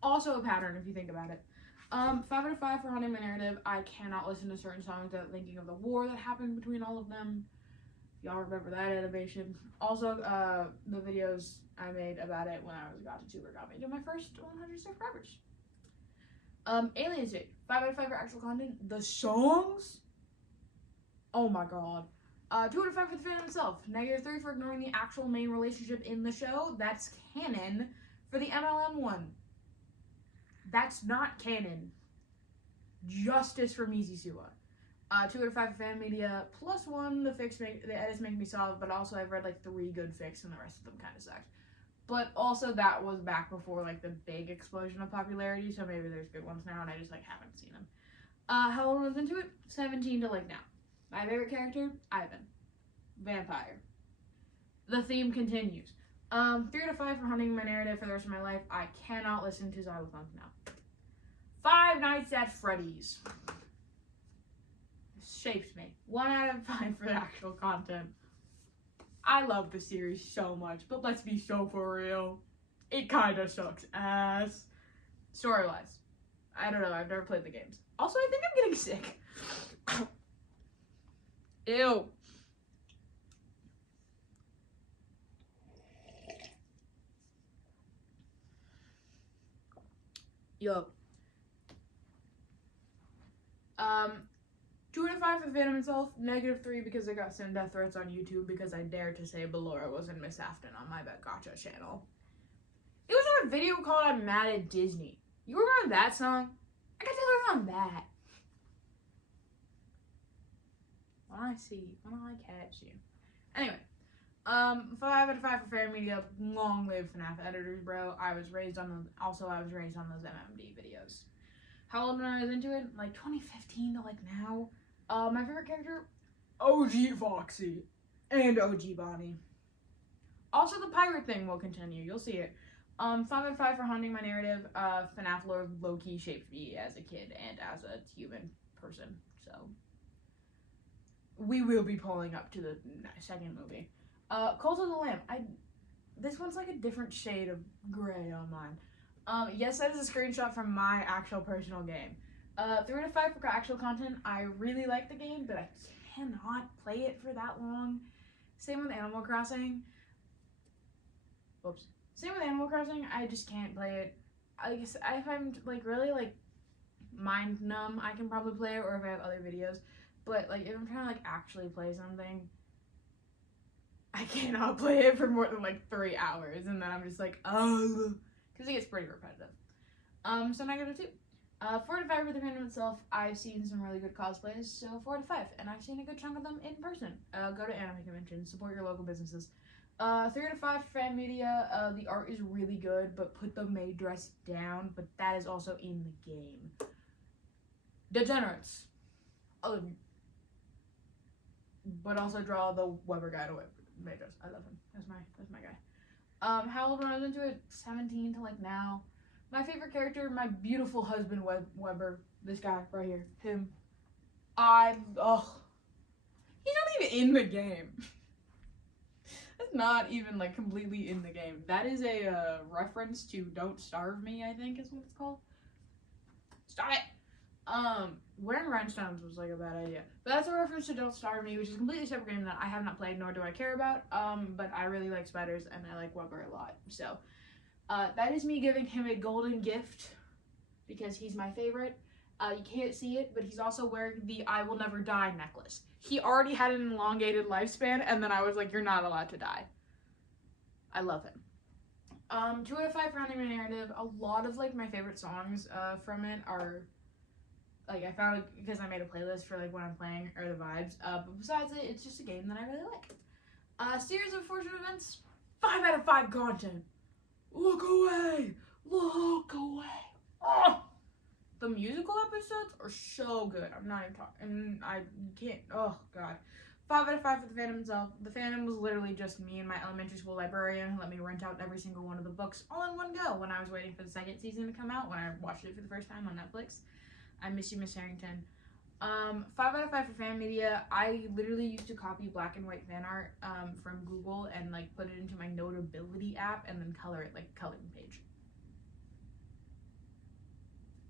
Also a pattern if you think about it. 5 out of 5 for Haunting My Narrative. I cannot listen to certain songs without thinking of the war that happened between all of them. Y'all remember that animation. Also, the videos I made about it when I was godddddddd got me to my first 100 subscribers. Alien State, 5 out of 5 for actual content. The songs? Oh my god. 2 out of 5 for the fandom itself. -3 for ignoring the actual main relationship in the show. That's canon for the MLM one. That's not canon. Justice for Mizusua. 2 out of 5 for fan media. +1, the edits make me soft, but also I've read like 3 good fics and the rest of them kind of sucked. But also that was back before like the big explosion of popularity, so maybe there's good ones now and I just like haven't seen them. How old was into it? 17 to like now. My favorite character? Ivan. Vampire. The theme continues. 3 out of 5 for Haunting My Narrative for the rest of my life. I cannot listen to Xylophone now. 5 Nights at Freddy's. Shaped me. 1 out of 5 for the actual content. I love the series so much, but let's be so for real. It kinda sucks ass. Story-wise, I don't know, I've never played the games. Also, I think I'm getting sick. Ew. Yo. 2 out of 5 for Venom itself, -3 because I got sent death threats on YouTube because I dared to say Ballora was in Miss Afton on my Gotcha channel. It was in a video called I'm Mad at Disney. You remember that song? I got to learn on that. When I catch you. Anyway, 5 out of 5 for fan media. Long live FNAF editors, bro. I was raised on those MMD videos. How old when I was into it? Like 2015 to like now. My favorite character, OG Foxy and OG Bonnie. Also, the pirate thing will continue. You'll see it. 5 out of 5 for Haunting My Narrative. FNAF lore low-key shaped me as a kid and as a human person. So, we will be pulling up to the second movie. Cult of the Lamb. This one's like a different shade of gray on mine. Yes, that is a screenshot from my actual personal game. 3 out of 5 for actual content. I really like the game, but I cannot play it for that long. Same with Animal Crossing. Whoops. Same with Animal Crossing. I just can't play it. I guess if I'm like really like mind numb, I can probably play it, or if I have other videos. But like if I'm trying to like actually play something, I cannot play it for more than like 3 hours, and then I'm just like, oh, because it gets pretty repetitive. So -2. 4 out of 5 for the fandom itself. I've seen some really good cosplays, so 4 out of 5, and I've seen a good chunk of them in person. Go to anime conventions, support your local businesses. 3 out of 5 for fan media. The art is really good, but put the maid dress down, but that is also in the game. Degenerates. I love you. But also draw the Weber guy to maid dress. I love him. That's my guy. How old when I was into it? 17 to like now. My favorite character, my beautiful husband, Weber. This guy right here. Him. He's not even in the game. That's not even like completely in the game. That is a reference to Don't Starve Me, I think is what it's called. Stop it! Wearing rhinestones was like a bad idea. But that's a reference to Don't Starve Me, which is a completely separate game that I have not played, nor do I care about. But I really like spiders and I like Weber a lot. So, that is me giving him a golden gift because he's my favorite. You can't see it, but he's also wearing the I Will Never Die necklace. He already had an elongated lifespan, and then I was like, you're not allowed to die. I love him. 2 out of 5 for Haunting My Narrative. A lot of like my favorite songs from it are like I found it because I made a playlist for like when I'm playing or the vibes. But besides it, it's just a game that I really like. Series of Unfortunate Events. 5 out of 5 content. Look away! Look away! Oh! The musical episodes are so good. I'm not even talking. I can't. Oh, God. 5 out of 5 for the fandom itself. The fandom was literally just me and my elementary school librarian who let me rent out every single one of the books all in one go when I was waiting for the second season to come out when I watched it for the first time on Netflix. I miss you, Miss Harrington. 5 out of 5 for fan media. I literally used to copy black and white fan art from Google and like put it into my Notability app and then color it like a coloring page.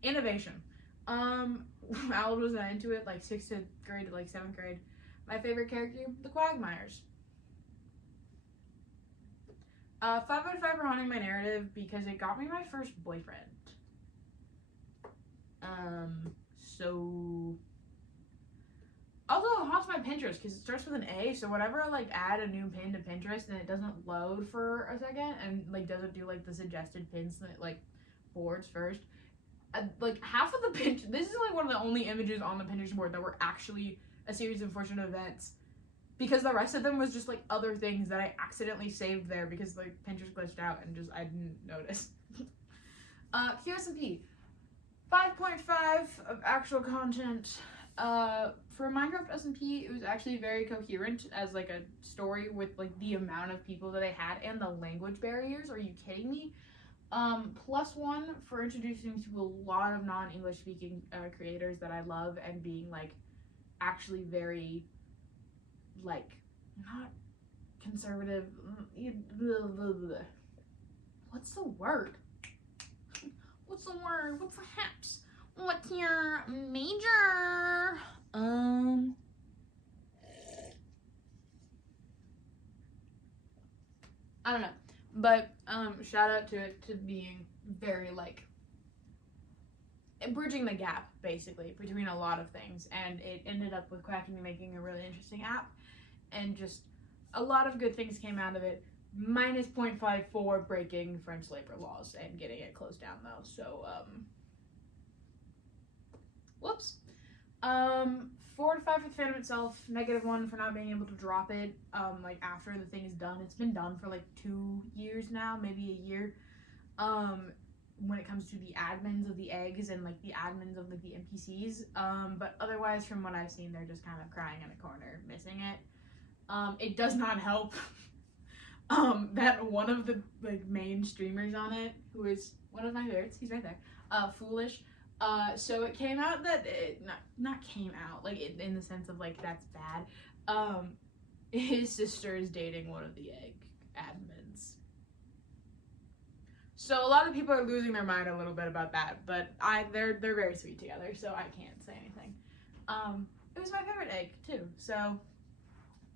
Innovation. How old was I into it? Like 6th grade to like 7th grade. My favorite character, the Quagmires. 5 out of 5 for Haunting My Narrative because it got me my first boyfriend. So also it haunts my Pinterest because it starts with an A, so whenever I like add a new pin to Pinterest and it doesn't load for a second and like doesn't do like the suggested pins that like boards first, like half of the Pinterest, this is like one of the only images on the Pinterest board that were actually a series of unfortunate events, because the rest of them was just like other things that I accidentally saved there because like Pinterest glitched out and just I didn't notice. QSMP 5.5 of actual content. For Minecraft SMP, it was actually very coherent as like a story with like the amount of people that they had and the language barriers. Are you kidding me? +1 for introducing to a lot of non-English speaking creators that I love and being like actually very like not conservative. What's the word? What's the word? What's the haps? What's your major? I don't know. But shout out to it to being very like bridging the gap basically between a lot of things, and it ended up with Quackity making a really interesting app, and just a lot of good things came out of it. Minus 0.54 breaking French labor laws and getting it closed down though. So whoops. 4 to 5 for the fandom itself. -1 for not being able to drop it like after the thing is done. It's been done for like 2 years now, maybe a year. When it comes to the admins of the eggs and like the admins of like the NPCs, but otherwise from what I've seen, they're just kind of crying in a corner, missing it. It does not help that one of the like main streamers on it, who is one of my favorites, he's right there, Foolish. So it came out that it not came out like in the sense of like that's bad. His sister is dating one of the egg admins. So a lot of people are losing their mind a little bit about that, but they're very sweet together, so I can't say anything. It was my favorite egg too, so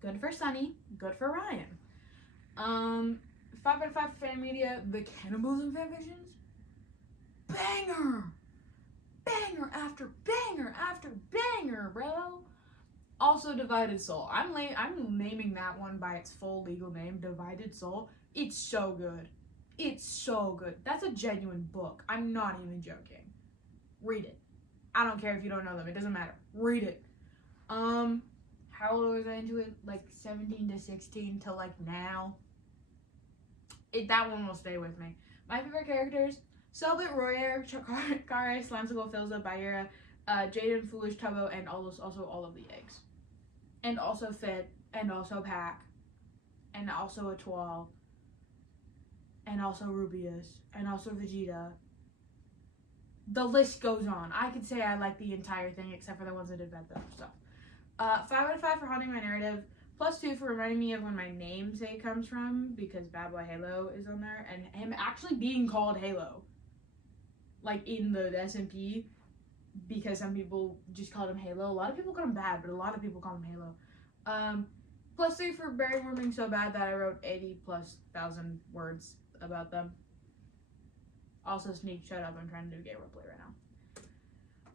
good for Sunny, good for Ryan. 5 out of 5 for fan media. The cannibalism fanfictions, banger, banger after banger after banger, bro. Also, Divided Soul. I'm naming that one by its full legal name, Divided Soul. It's so good. It's so good. That's a genuine book. I'm not even joking. Read it. I don't care if you don't know them. It doesn't matter. Read it. How old was I into it? Like 17 to 16 to like now. That one will stay with me. My favorite characters: Selbit, Royer, Kare, Slamsicle, Filza, Bayera, Jaden, Foolish, Tubbo, and also all of the eggs. And also Fit, and also Pack, and also Etoile, and also Rubius, and also Vegeta. The list goes on. I could say I like the entire thing except for the ones that did bad stuff. 5 out of 5 for Haunting My Narrative. +2 for reminding me of when my namesake comes from, because Bad Boy Halo is on there, and him actually being called Halo, like in the SMP, because some people just called him Halo. A lot of people call him Bad, but a lot of people call him Halo. +3 for Berry Worming so bad that I wrote 80,000+ words about them. Also, Sneak, shut up, I'm trying to do gay roleplay right now.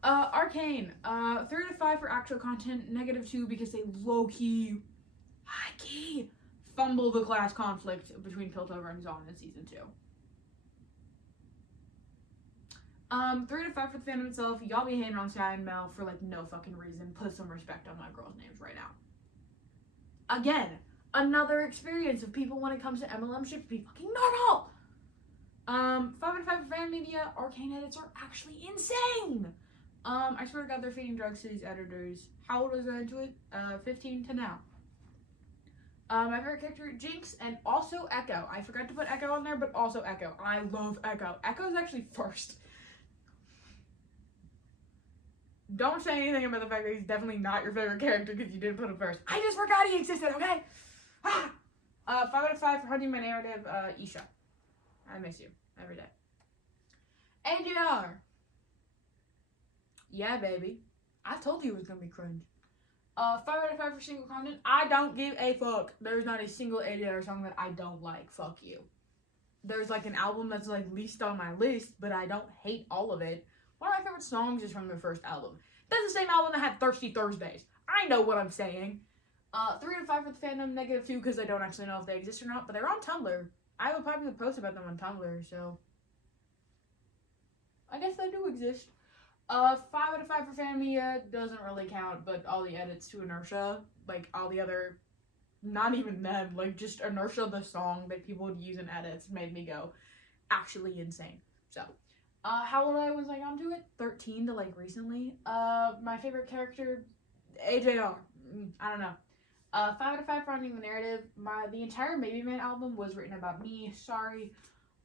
Arcane, 3 out of 5 for actual content, -2 because they low-key, high-key, fumble the class conflict between Piltover and Zon in Season 2. 3 out of 5 for the fandom itself. Y'all be hating on Sky and Mel for like no fucking reason. Put some respect on my girls' names right now. Again, another experience of people when it comes to MLM should be fucking normal. 5 out of 5 for fan media. Arcane edits are actually insane. I swear to God, they're feeding drugs to these editors. How old was I into it? 15 to now. My favorite character, Jinx, and also Echo. I forgot to put Echo on there, but also Echo. I love Echo. Echo's actually first. Don't say anything about the fact that he's definitely not your favorite character because you didn't put him first. I just forgot he existed, okay? 5 out of 5 for Hunting My Narrative, Isha. I miss you every day. AJR. Yeah, baby. I told you it was gonna be cringe. 5 out of 5 for single content. I don't give a fuck. There's not a single AJR song that I don't like. Fuck you. There's like an album that's like least on my list, but I don't hate all of it. One of my favorite songs is from their first album. That's the same album that had Thirsty Thursdays. I know what I'm saying. 3 out of 5 for the fandom, -2 because I don't actually know if they exist or not, but they're on Tumblr. I have a popular post about them on Tumblr, so I guess they do exist. 5 out of 5 for Fanmia, doesn't really count, but all the edits to Inertia, like all the other, not even them, like just Inertia, the song that people would use in edits, made me go actually insane. So, how old was I onto it? 13 to like recently. My favorite character, AJR. I don't know. 5 out of 5 for Hunting the Narrative. The entire Maybe Man album was written about me. Sorry.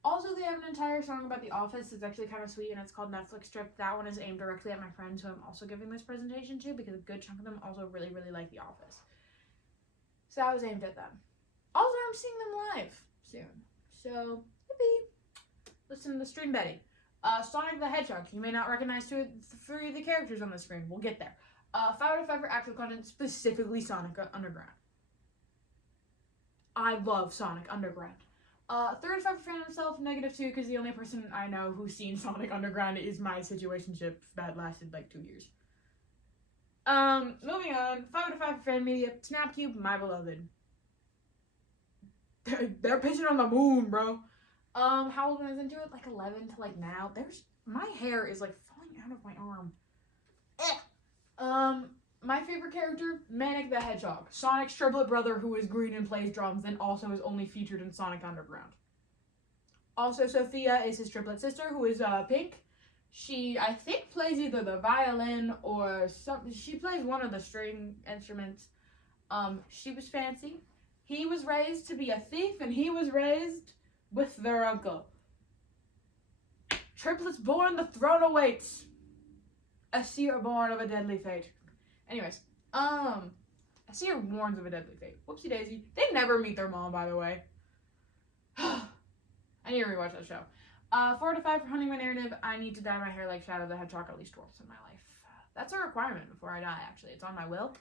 Also, they have an entire song about The Office. It's actually kind of sweet, and it's called Netflix Trip. That one is aimed directly at my friends who I'm also giving this presentation to, because a good chunk of them also really, really like The Office. So that was aimed at them. Also, I'm seeing them live soon. So, yippee. Listen to Stream Betty. Sonic the Hedgehog. You may not recognize 3 of the characters on the screen. We'll get there. 5 out of 5 for actual content, specifically Sonic Underground. I love Sonic Underground. 3 out of 5 for fan himself, -2 because the only person I know who's seen Sonic Underground is my situationship that lasted like 2 years. Moving on. 5 out of 5 for fan media. Snapcube, my beloved. They're pitching on the moon, bro. How old was I into it? Like 11 to like now. My hair is like falling out of my arm. My favorite character, Manic the Hedgehog. Sonic's triplet brother who is green and plays drums and also is only featured in Sonic Underground. Also, Sophia is his triplet sister who is pink. She, I think, plays either the violin or something. She plays one of the string instruments. She was fancy. He was raised to be a thief, and he was raised with their uncle. Triplets born, the throne awaits. A seer born of a deadly fate. Anyways, a seer warns of a deadly fate. Whoopsie daisy. They never meet their mom, by the way. I need to rewatch that show. 4 out of 5 for Hunting My Narrative. I need to dye my hair like Shadow the Hedgehog at least once in my life. That's a requirement before I die, actually. It's on my will.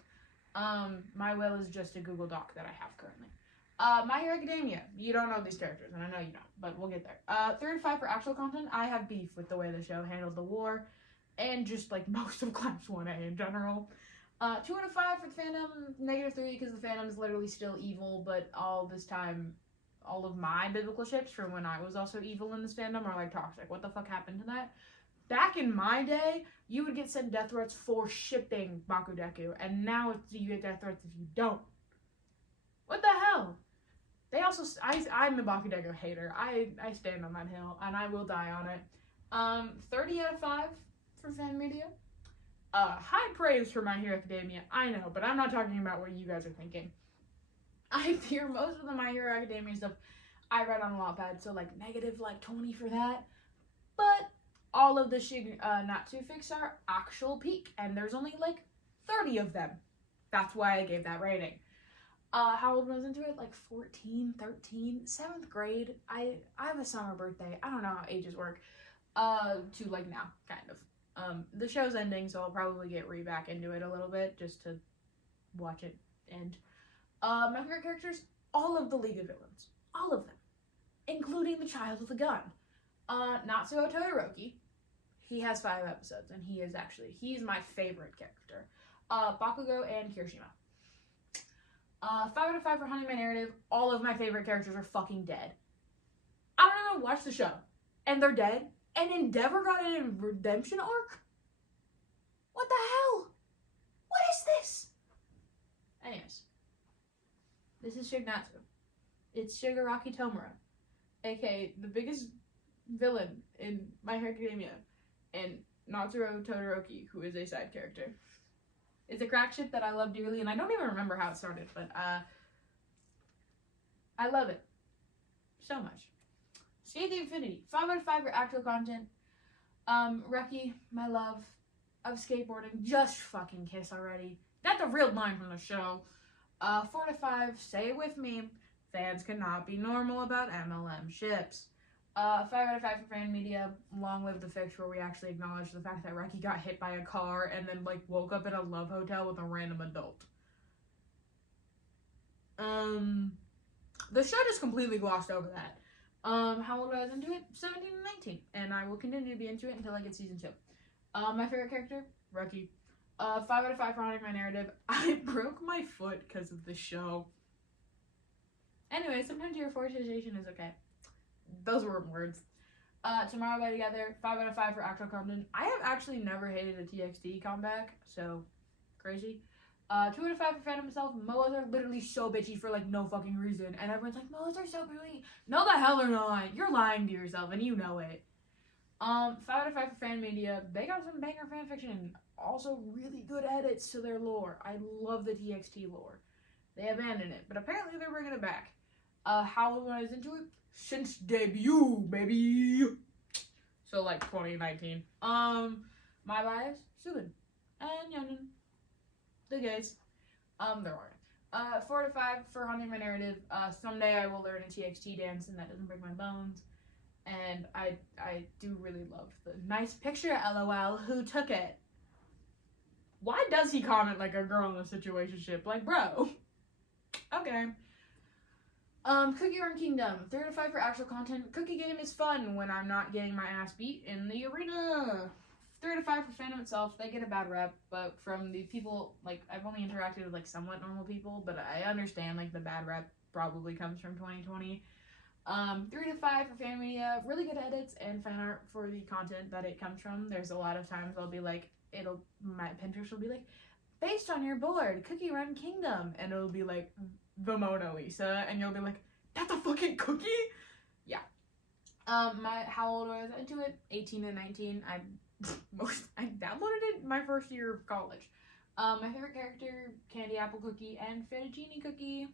My will is just a Google Doc that I have currently. My Hero Academia. You don't know these characters, and I know you don't, but we'll get there. 3 out of 5 for actual content. I have beef with the way the show handled the war, and just like most of Class 1A in general. 2 out of 5 for the fandom, -3 because the fandom is literally still evil, but all this time, all of my biblical ships from when I was also evil in this fandom are like toxic. What the fuck happened to that? Back in my day, you would get sent death threats for shipping Bakudeku, and now you get death threats if you don't. What the hell? They also, I'm a Bakudeku hater. I stand on that hill, and I will die on it. 30 out of 5 for fan media. High praise for My Hero Academia. I know, but I'm not talking about what you guys are thinking. I fear most of the My Hero Academia stuff I read on Wattpad, so like -20 for that. But all of the Natsu fics are actual peak, and there's only like 30 of them. That's why I gave that rating. How old was I into it? Like 14, 13, 7th grade. I have a summer birthday. I don't know how ages work. To like now, kind of. The show's ending, so I'll probably get back into it a little bit just to watch it end. My favorite characters, all of the League of Villains. All of them. Including the child with a gun. Natsuo Todoroki. He has 5 episodes, and he's my favorite character. Bakugo and Kirishima. 5 out of 5 for Hunting My Narrative. All of my favorite characters are fucking dead. I don't even watch the show. And they're dead. And Endeavor got a redemption arc? What the hell? What is this? Anyways. This is Shignatsu. It's Shigaraki Tomura. A.k.a. the biggest villain in My Hero Academia. And Natsuo Todoroki, who is a side character. It's a crack ship that I love dearly, and I don't even remember how it started, but I love it so much. Skate the Infinity, 5 out of 5 for actual content. Reki, my love. of skateboarding. Just fucking kiss already. That's a real line from the show. 4 to 5, say it with me. Fans cannot be normal about MLM ships. 5 out of 5 for fan media. Long live the fics where we actually acknowledge the fact that Reki got hit by a car and then like woke up in a love hotel with a random adult. The show just completely glossed over that. How old I was into it? 17 and 19. And I will continue to be into it until I get season 2. My favorite character? Reki. 5 out of 5 for honoring my narrative. I broke my foot because of the show. Anyway, sometimes your fortification is okay. Those were words. Tomorrow by Together. 5 out of 5 for actual content. I have actually never hated a TXT comeback, so crazy. 2 out of 5 for fandom itself. MOAs are literally so bitchy for like no fucking reason. And everyone's like, MOAs are so bitchy. No the hell they're not. You're lying to yourself and you know it. 5 out of 5 for fan media. They got some banger fanfiction. Also really good edits to their lore. I love the TXT lore. They abandoned it, but apparently they're bringing it back. How old I was into it? Since debut, baby. So like 2019. My bias, Subin and Yeonjun. The gays. There aren't. 4 to 5 for haunting my narrative. Someday I will learn a TXT dance and that doesn't break my bones. And I do really love the nice picture, LOL. Who took it? Why does he comment like a girl in a situationship? Like, bro. Okay. Cookie Run Kingdom. 3 to 5 for actual content. Cookie game is fun when I'm not getting my ass beat in the arena. 3 to 5 for fandom itself. They get a bad rep, but from the people, like, I've only interacted with, like, somewhat normal people, but I understand, like, the bad rep probably comes from 2020. 3 to 5 for fan media. Really good edits and fan art for the content that it comes from. There's a lot of times I'll be like, my Pinterest will be like, based on your board, Cookie Run Kingdom, and it'll be like the Mona Lisa, and you'll be like, that's a fucking cookie? Yeah. How old was I into it? 18 and 19. I downloaded it my first year of college. My favorite character, Candy Apple Cookie and Fettuccine Cookie.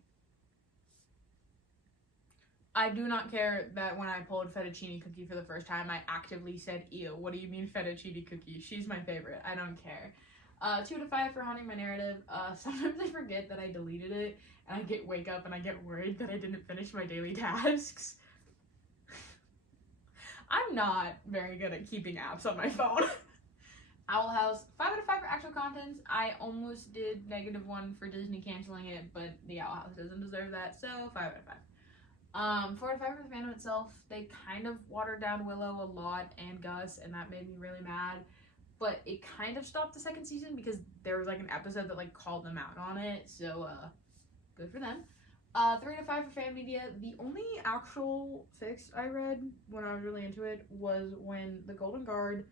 I do not care that when I pulled Fettuccine Cookie for the first time, I actively said, ew, what do you mean Fettuccine Cookie? She's my favorite. I don't care. 2 to 5 for haunting my narrative. Sometimes I forget that I deleted it, and I wake up and I get worried that I didn't finish my daily tasks. I'm not very good at keeping apps on my phone. Owl House. 5 out of 5 for actual contents. I almost did -1 for Disney canceling it, but the Owl House doesn't deserve that, so 5 out of 5. 4 to 5 for the fandom itself. They kind of watered down Willow a lot and Gus, and that made me really mad. But it kind of stopped the second season because there was like an episode that like called them out on it. So good for them. 3 to 5 for fan media. The only actual fix I read when I was really into it was when the Golden Guard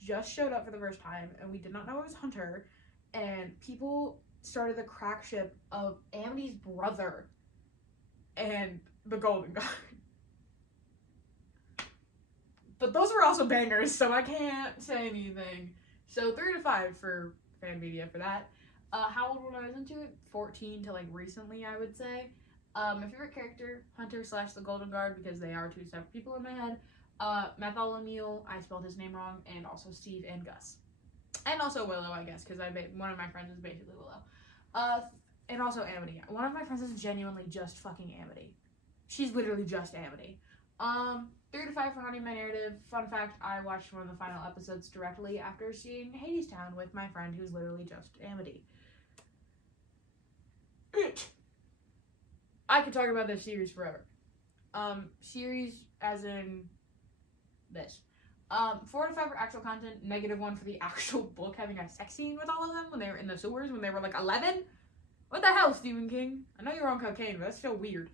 just showed up for the first time and we did not know it was Hunter, and people started the crack ship of Amity's brother and the Golden Guard. But those were also bangers, so I can't say anything. So 3 to 5 for fan media for that. How old when I was into it? 14 to like recently, I would say. My favorite character, Hunter / the Golden Guard, because they are 2 separate people in my head. Bartholomew, I spelled his name wrong, and also Steve and Gus. And also Willow, I guess, because one of my friends is basically Willow. And also Amity. One of my friends is genuinely just fucking Amity. She's literally just Amity. 3 to 5 for haunting my narrative. Fun fact, I watched one of the final episodes directly after seeing Hadestown with my friend who's literally just Amity. I could talk about this series forever. Series as in this. 4 to 5 for actual content. -1 for the actual book having a sex scene with all of them when they were in the sewers when they were like 11. What the hell, Stephen King? I know you're on cocaine, but that's still weird.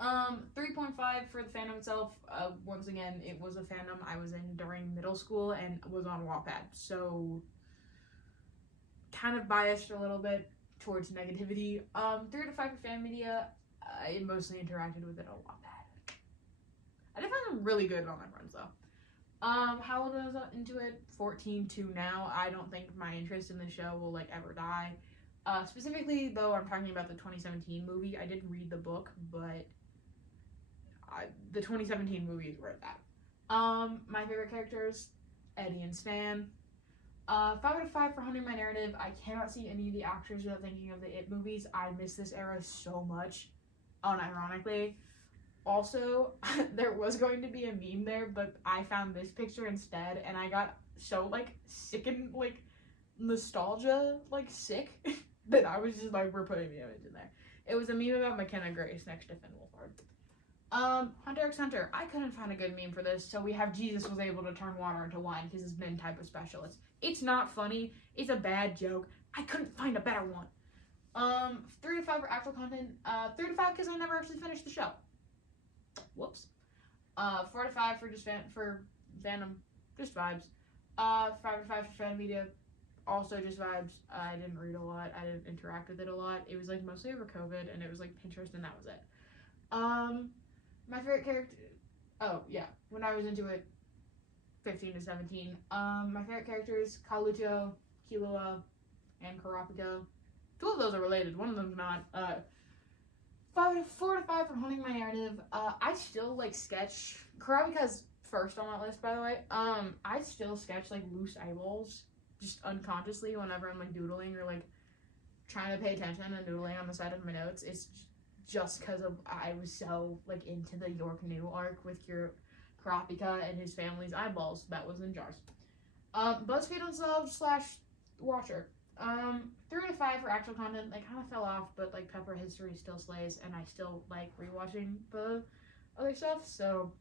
3.5 for the fandom itself. Once again, it was a fandom I was in during middle school and was on Wattpad, so kind of biased a little bit towards negativity. 3 to 5 for fan media. I mostly interacted with it on Wattpad. I did find them really good with all my friends though. How old was I into it? 14 to now. I don't think my interest in the show will like ever die. Specifically though, I'm talking about the 2017 movie. I did read the book, but the 2017 movie is where it's at. My favorite characters, Eddie and Stan. 5 out of 5 for Hunting My Narrative. I cannot see any of the actors without thinking of the It movies. I miss this era so much, unironically. Also, there was going to be a meme there, but I found this picture instead, and I got so, like, sick and, like, nostalgia, like, sick, that I was just like, we're putting the image in there. It was a meme about McKenna Grace next to Finn Wolfhard. Hunter x Hunter. I couldn't find a good meme for this, so we have Jesus was able to turn water into wine because he's been type of specialist. It's not funny. It's a bad joke. I couldn't find a better one. 3 to 5 for actual content. 3 to 5 because I never actually finished the show. Whoops. 4 to 5 for just for fandom, just vibes. 5 to 5 for fan media, also just vibes. I didn't read a lot. I didn't interact with it a lot. It was like mostly over COVID, and it was like Pinterest, and that was it. My favorite character. Oh yeah, when I was into it, 15 to 17. My favorite characters: Kaluto, Killua, and Kurapika. 2 of those are related. One of them's not. 4 to 5 for Hunting My Narrative. I still like sketch. Kurapika's first on that list, by the way. I still sketch like loose eyeballs, just unconsciously whenever I'm like doodling or like trying to pay attention and doodling on the side of my notes. It's just because of I was so like into the York New arc with Kurapika and his family's eyeballs that was in jars. BuzzFeed Unsolved / Watcher. 3 to 5 for actual content. They kind of fell off, but like Pepper History still slays, and I still like rewatching the other stuff. So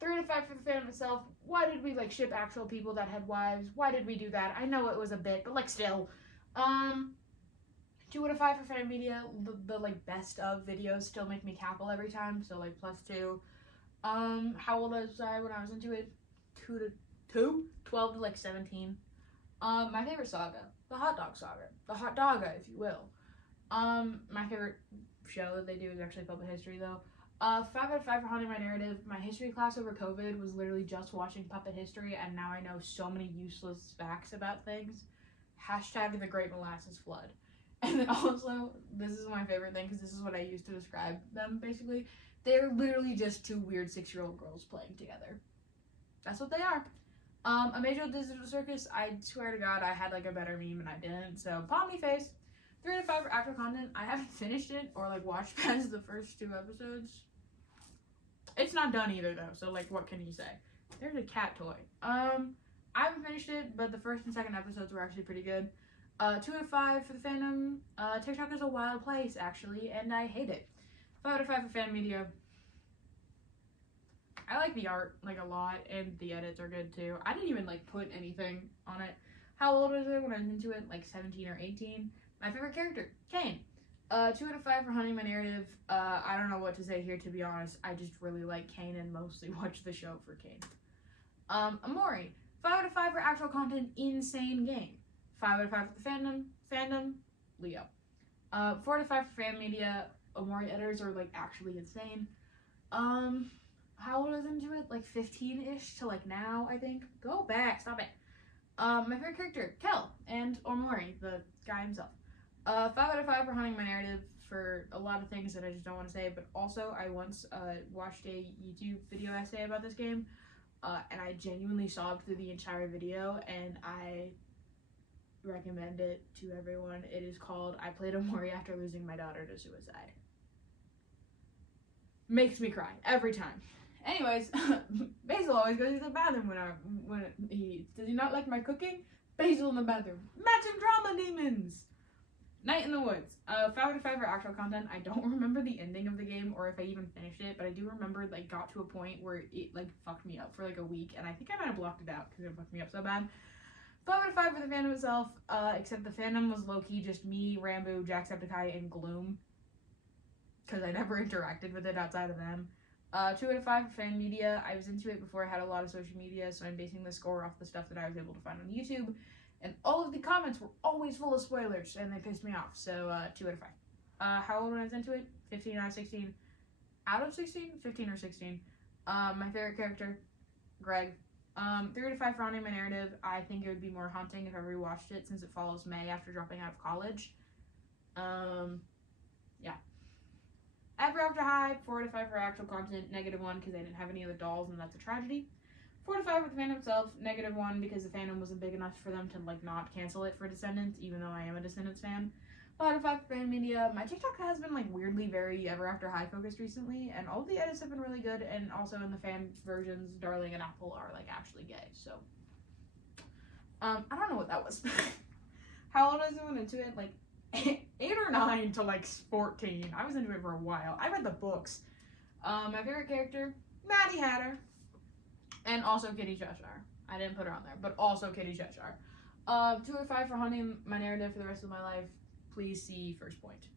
3 to 5 for the fandom itself. Why did we like ship actual people that had wives? Why did we do that? I know it was a bit, but like still. 2 out of 5 for fan media. The like best of videos still make me cackle every time, so like +2. How old was I when I was into it? 12 to like 17. My favorite saga, the hot dog saga, the hot dogga, if you will. My favorite show that they do is actually Puppet History, though. 5 out of 5 for Hunting My Narrative. My history class over COVID was literally just watching Puppet History, and now I know so many useless facts about things. # the Great Molasses Flood. And then also, this is my favorite thing, because this is what I use to describe them, basically. They're literally just 2 weird 6-year-old girls playing together. That's what they are. A Major Digital Circus, I swear to God, I had like a better meme and I didn't, so palm me face. 3 to 5 for actual content. I haven't finished it or like watched past the first 2 episodes. It's not done either though, so like what can you say? There's a cat toy. I haven't finished it, but the first and second episodes were actually pretty good. 2 out of 5 for the fandom. TikTok is a wild place actually, and I hate it. 5 out of 5 for fan media. I like the art like a lot, and the edits are good too. I didn't even like put anything on it. How old was I when I was into it? Like 17 or 18. My favorite character, Kane. 2 out of 5 for Hunting My Narrative. I don't know what to say here, to be honest. I just really like Kane and mostly watch the show for Kane. Amori. 5 out of 5 for actual content, insane game. 5 out of 5 for the fandom, Leo. 4 out of 5 for fan media. Amori editors are like actually insane. How old was I into it? Like 15-ish to like now, I think. Go back, stop it. My favorite character, Kel, and Omori, the guy himself. 5 out of 5 for Hunting My Narrative for a lot of things that I just don't want to say, but also I once watched a YouTube video essay about this game, and I genuinely sobbed through the entire video, and I recommend it to everyone. It is called I Played Omori After Losing My Daughter to Suicide. Makes me cry every time. Anyways, Basil always goes to the bathroom when he eats. Does he not like my cooking? Basil in the bathroom. Matching drama demons! Night in the Woods. 5 out of 5 for actual content. I don't remember the ending of the game or if I even finished it, but I do remember like got to a point where it like fucked me up for like a week, and I think I might have blocked it out because it fucked me up so bad. 5 out of 5 for the fandom itself, except the fandom was low-key just me, Rambo, Jacksepticeye, and Gloom, because I never interacted with it outside of them. 2 out of 5 for fan media. I was into it before I had a lot of social media, so I'm basing the score off the stuff that I was able to find on YouTube. And all of the comments were always full of spoilers, and they pissed me off, so 2 out of 5. How old when I was into it? 15 out of 16. Out of 16? 15 or 16. My favorite character, Greg. 3 out of 5 for Hunting My Narrative. I think it would be more haunting if I rewatched it, since it follows May after dropping out of college. Yeah. Ever After High, 4 out of 5 for actual content, -1 because I didn't have any of the dolls, and that's a tragedy. 4 to 5 with the fandom itself, -1 because the fandom wasn't big enough for them to like not cancel it for Descendants, even though I am a Descendants fan. 5 to 5 for fan media. My TikTok has been like weirdly very Ever After High focused recently, and all the edits have been really good, and also in the fan versions, Darling and Apple are like actually gay, so I don't know what that was. How old was I went into it? Like 8 or 9 to like 14. I was into it for a while. I read the books. My favorite character, Maddie Hatter. And also Kitty Cheshire. I didn't put her on there, but also Kitty Cheshire. 2 or 5 for haunting my narrative for the rest of my life. Please see First Point.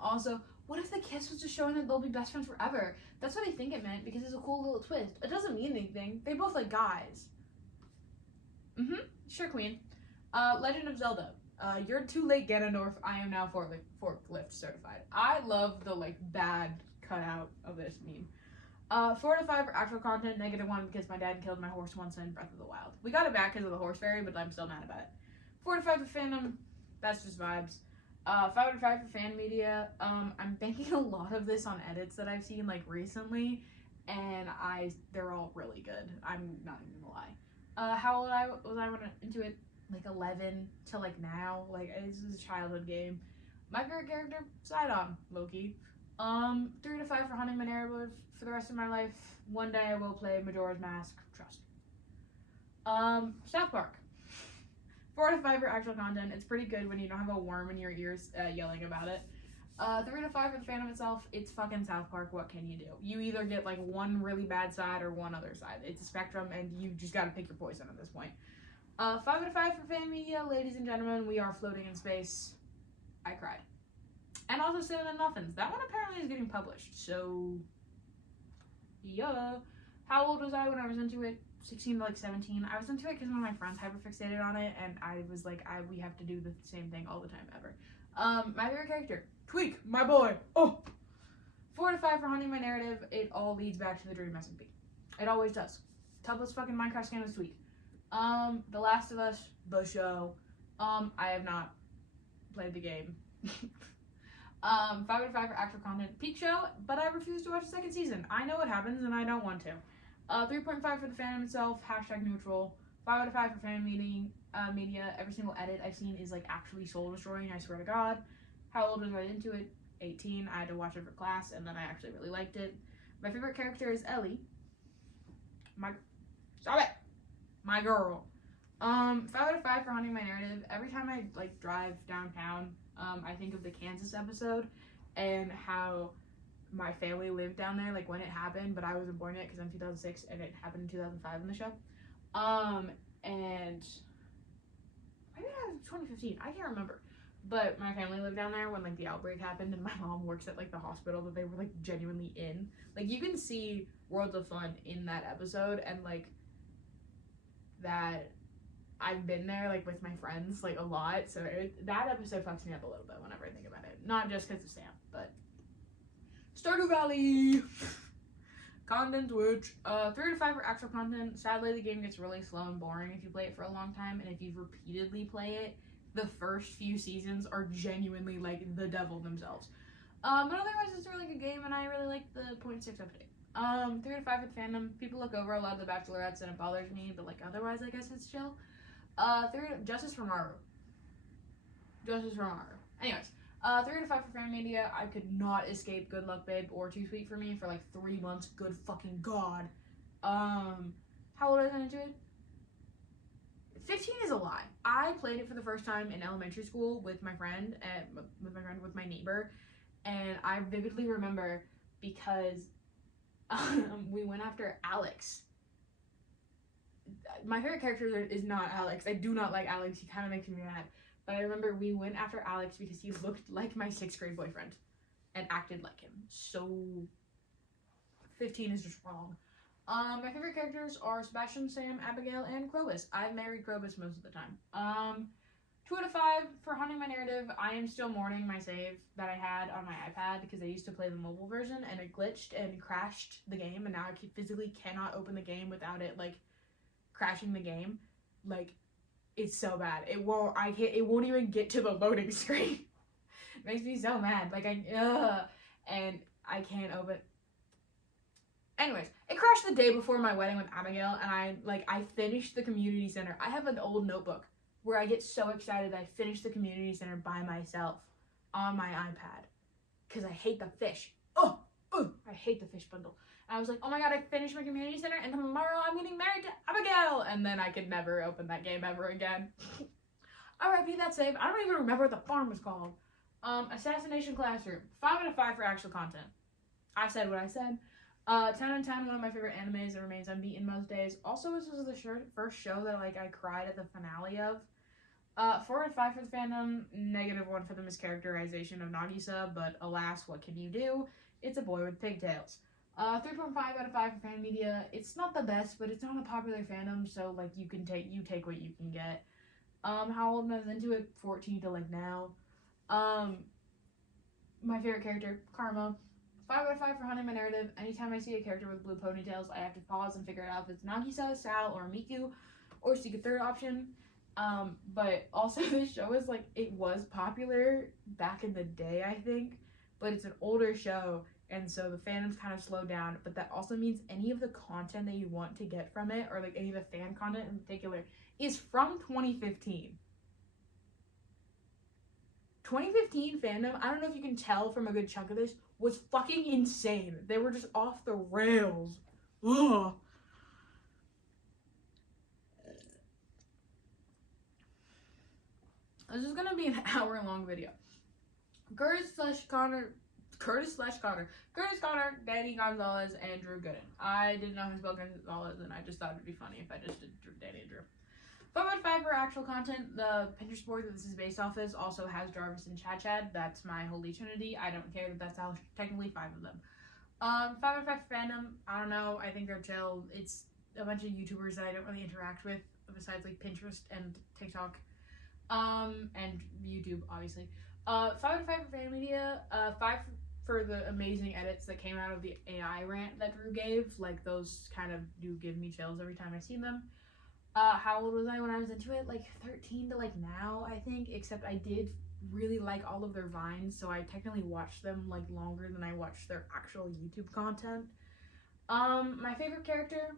Also, what if the kiss was just showing that they'll be best friends forever? That's what I think it meant, because it's a cool little twist. It doesn't mean anything. They both like guys. Sure, queen. Legend of Zelda. You're too late, Ganondorf. I am now forklift certified. I love the like bad cutout of this meme. 4 to 5 for actual content, -1 because my dad killed my horse once in Breath of the Wild. We got it back because of the horse fairy, but I'm still mad about it. 4 to 5 for fandom, that's just vibes. 5 to 5 for fan media. I'm banking a lot of this on edits that I've seen like recently, and they're all really good. I'm not even gonna lie. How old was I when I into it? Like 11 to like now. Like this is a childhood game. My favorite character, Sidon, Loki. 3 to 5 for hunting my narrative for the rest of my life. One day I will play Majora's Mask. Trust me. South Park. 4 to 5 for actual content. It's pretty good when you don't have a worm in your ears yelling about it. 3 to 5 for the fandom itself. It's fucking South Park. What can you do? You either get like one really bad side or one other side. It's a spectrum, and you just gotta pick your poison at this point. 5 to 5 for fan media. Ladies and gentlemen, we are floating in space. I cried. And also Cinnamon Muffins. That one apparently is getting published. So, yeah. How old was I when I was into it? 16 to like 17. I was into it because one of my friends hyperfixated on it, and I was like, we have to do the same thing all the time ever. My favorite character, Tweak, my boy. Oh, 4 to 5 for hunting my narrative. It all leads back to the Dream SMP. It always does. Toughest fucking Minecraft skin was Tweak. The Last of Us, the show. I have not played the game. 5 to 5 for actual content, peak show, but I refuse to watch the second season. I know what happens, and I don't want to. 3.5 for the fandom itself, #neutral. 5 out of 5 for fan media. Every single edit I've seen is like actually soul destroying, I swear to God. How old was I into it? 18. I had to watch it for class, and then I actually really liked it. My favorite character is Ellie. Stop it! My girl. 5 out of 5 for hunting my narrative. Every time I like drive downtown, I think of the Kansas episode and how my family lived down there, like when it happened, but I wasn't born yet because I'm 2006 and it happened in 2005 in the show. And maybe it was 2015. I can't remember. But my family lived down there when like the outbreak happened, and my mom works at like the hospital that they were like genuinely in. Like you can see Worlds of Fun in that episode, and like that I've been there like with my friends like a lot, so that episode fucks me up a little bit whenever I think about it. Not just because of Sam, but Stardew Valley. Content Twitch. 3 to 5 for actual content. Sadly, the game gets really slow and boring if you play it for a long time, and if you repeatedly play it, the first few seasons are genuinely like the devil themselves. But otherwise, it's a really good game, and I really like the 0.6 update. 3 to 5 for the fandom. People look over a lot of the Bachelorettes, and it bothers me, but like otherwise, I guess it's chill. Justice for Maru. Justice for Maru. Anyways, 3 to 5 for fan media. I could not escape Good Luck Babe or Too Sweet for Me for like 3 months. Good fucking God. How old was I into it? 15 is a lie. I played it for the first time in elementary school with my friend, with my neighbor, and I vividly remember because we went after Alex. My favorite character is not Alex. I do not like Alex. He kind of makes me mad. But I remember we went after Alex because he looked like my 6th grade boyfriend and acted like him. So 15 is just wrong. My favorite characters are Sebastian, Sam, Abigail, and Krobus. I've married Krobus most of the time. 2 out of 5 for hunting my narrative. I am still mourning my save that I had on my iPad because I used to play the mobile version and it glitched and crashed the game, and now I physically cannot open the game without it like crashing the game. Like, it's so bad. It won't even get to the loading screen. It makes me so mad. Like and I can't open. Anyways, it crashed the day before my wedding with Abigail, and I finished the community center. I have an old notebook where I get so excited that I finished the community center by myself on my iPad because I hate the fish. I hate the fish bundle. And I was like, oh my god, I finished my community center, and tomorrow I'm getting married to Abigail, and then I could never open that game ever again. R.I.P. that save. I don't even remember what the farm was called. Assassination Classroom. 5 out of 5 for actual content. I said what I said. 10 out of 10, one of my favorite animes that remains unbeaten most days. Also, this was the first show that I cried at the finale of. 4 out of 5 for the fandom, -1 for the mischaracterization of Nagisa, but alas, what can you do? It's a boy with pigtails. 3.5 out of 5 for fan media. It's not the best, but it's not a popular fandom, so you take what you can get. How old I was into it? 14 to now. My favorite character, Karma. 5 out of 5 for Hunting My Narrative. Anytime I see a character with blue ponytails, I have to pause and figure out if it's Nagisa, Sal, or Miku, or seek a third option. But also this show is it was popular back in the day, I think, but it's an older show, and so the fandom's kind of slowed down, but that also means any of the content that you want to get from it, or any of the fan content in particular, is from 2015. 2015 fandom, I don't know if you can tell from a good chunk of this, was fucking insane. They were just off the rails. Ugh. This is gonna be an hour-long video. Curtis Connor, Danny Gonzalez, and Drew Gooden. I didn't know how to spell Gonzalez, and I just thought it'd be funny if I just did Danny and Drew. 5 out of 5 for actual content. The Pinterest board that this is based off is also has Jarvis and Chad. That's my holy trinity. I don't care that that's how technically 5 of them. 5 out of 5 for fandom. I don't know. I think they're chill. It's a bunch of YouTubers that I don't really interact with besides Pinterest and TikTok. And YouTube, obviously. 5 out of 5 for fan media. 5 for the amazing edits that came out of the AI rant that Drew gave. Those kind of do give me chills every time I see them. How old was I when I was into it? 13 to now, I think. Except I did really like all of their vines, so I technically watched them longer than I watched their actual YouTube content. My favorite character,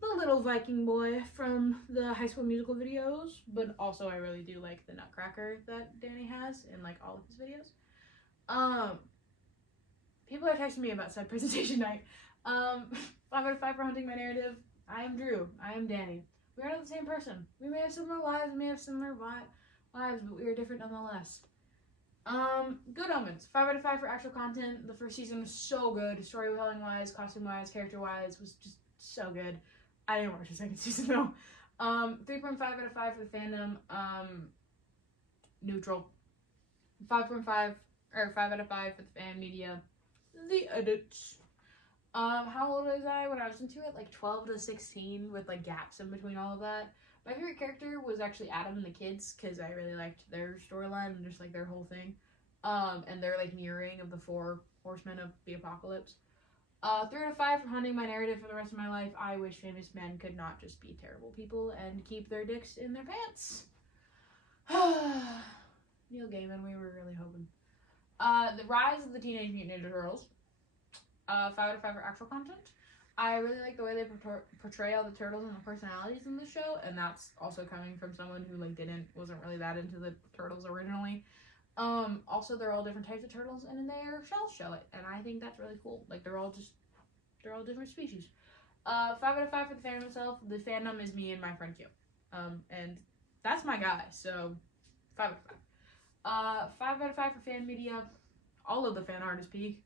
the little Viking boy from the High School Musical videos, but also I really do like the Nutcracker that Danny has in all of his videos. People are texting me about said presentation night. 5 out of 5 for Hunting My Narrative. I am Drew. I am Danny. We are not the same person. We may have similar lives, we may have similar lives, but we are different nonetheless. Good Omens. 5 out of 5 for actual content. The first season was so good. Storytelling wise, costume wise, character wise, was just so good. I didn't watch the second season though. 3.5 out of 5 for the fandom. Neutral. 5.5 or 5 out of 5 for the fan media. The edits. How old was I when I was into it? 12 to 16 with gaps in between all of that. My favorite character was actually Adam and the kids because I really liked their storyline and just their whole thing. And their mirroring of the 4 horsemen of the apocalypse. 3 out of 5 for Hunting My Narrative for the rest of my life. I wish famous men could not just be terrible people and keep their dicks in their pants. Neil Gaiman, we were really hoping. The Rise of the Teenage Mutant Ninja Turtles. 5 out of 5 for actual content. I really like the way they portray all the turtles and the personalities in the show, and that's also coming from someone who wasn't really that into the turtles originally. Also they're all different types of turtles, and their shells show it, and I think that's really cool. They're all different species. 5 out of 5 for the fandom itself. The fandom is me and my friend Q. And that's my guy, so 5 out of 5. 5 out of 5 for fan media. All of the fan art is peak.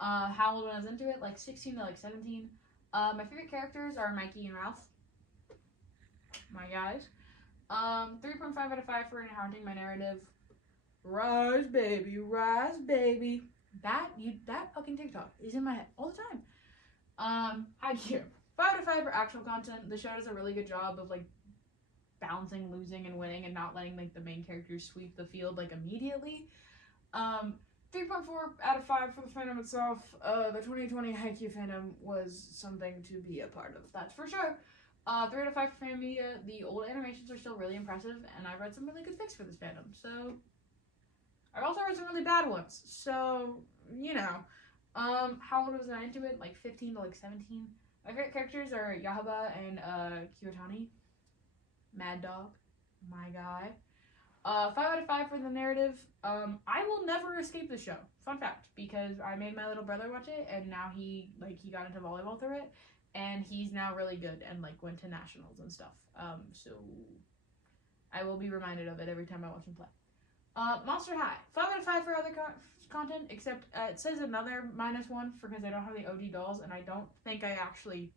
How old when I was into it? 16 to 17. My favorite characters are Mikey and Ralph. My guys. 3.5 out of 5 for Hunting My Narrative. Rise, baby, rise, baby. That fucking TikTok is in my head all the time. Hi, Q. 5 out of 5 for actual content. The show does a really good job of balancing losing and winning and not letting the main characters sweep the field immediately. 3.4 out of 5 for the fandom itself. The 2020 Haikyuu fandom was something to be a part of, that's for sure. 3 out of 5 for fan media. The old animations are still really impressive, and I've read some really good fics for this fandom, so... I've also read some really bad ones, so, How old was I into it? Like 15 to like 17. My favorite characters are Yahaba and Kiyotani. Mad Dog, my guy. 5 out of 5 for the narrative. I will never escape the show. Fun fact, because I made my little brother watch it, and now he got into volleyball through it, and he's now really good and like went to nationals and stuff. So I will be reminded of it every time I watch him play. Monster High, 5 out of 5 for other content, except it says another -1 because I don't have the OG dolls, and I don't think I actually.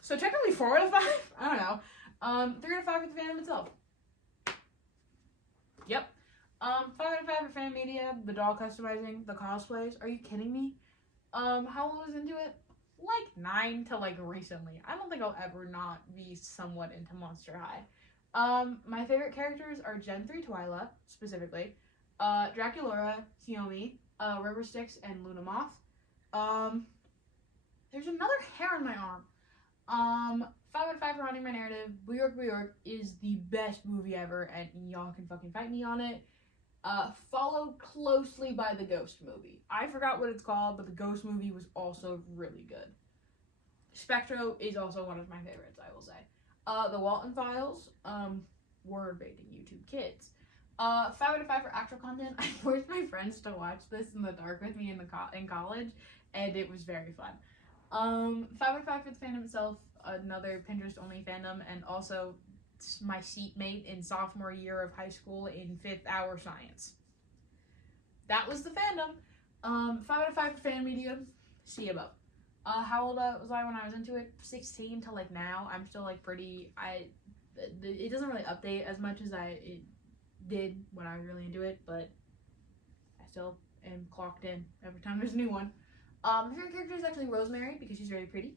So technically 4 out of 5. I don't know. 3 out of 5 for the fandom itself. Yep. 5 out of 5 for fan media, the doll customizing, the cosplays. Are you kidding me? How old was into it? Like 9 to like recently. I don't think I'll ever not be somewhat into Monster High. My favorite characters are Gen 3 Twyla, specifically, Draculaura, Kiyomi, River Styx, and Luna Moth. There's another hair on my arm. 5 out of 5 for Haunting My Narrative. New York is the best movie ever, and y'all can fucking fight me on it. Followed closely by the Ghost movie. I forgot what it's called, but the Ghost movie was also really good. Spectro is also one of my favorites, I will say. The Walton Files, word baiting YouTube kids. 5 out of 5 for actual content. I forced my friends to watch this in the dark with me in college, and it was very fun. 5 out of 5 for the fandom itself, another Pinterest-only fandom, and also my seatmate in sophomore year of high school in 5th hour science. That was the fandom. 5 out of 5 for fan media, see above. How old was I when I was into it? 16 to like now. I'm still like pretty, it doesn't really update as much as it did when I was really into it, but I still am clocked in every time there's a new one. My favorite character is actually Rosemary because she's very pretty.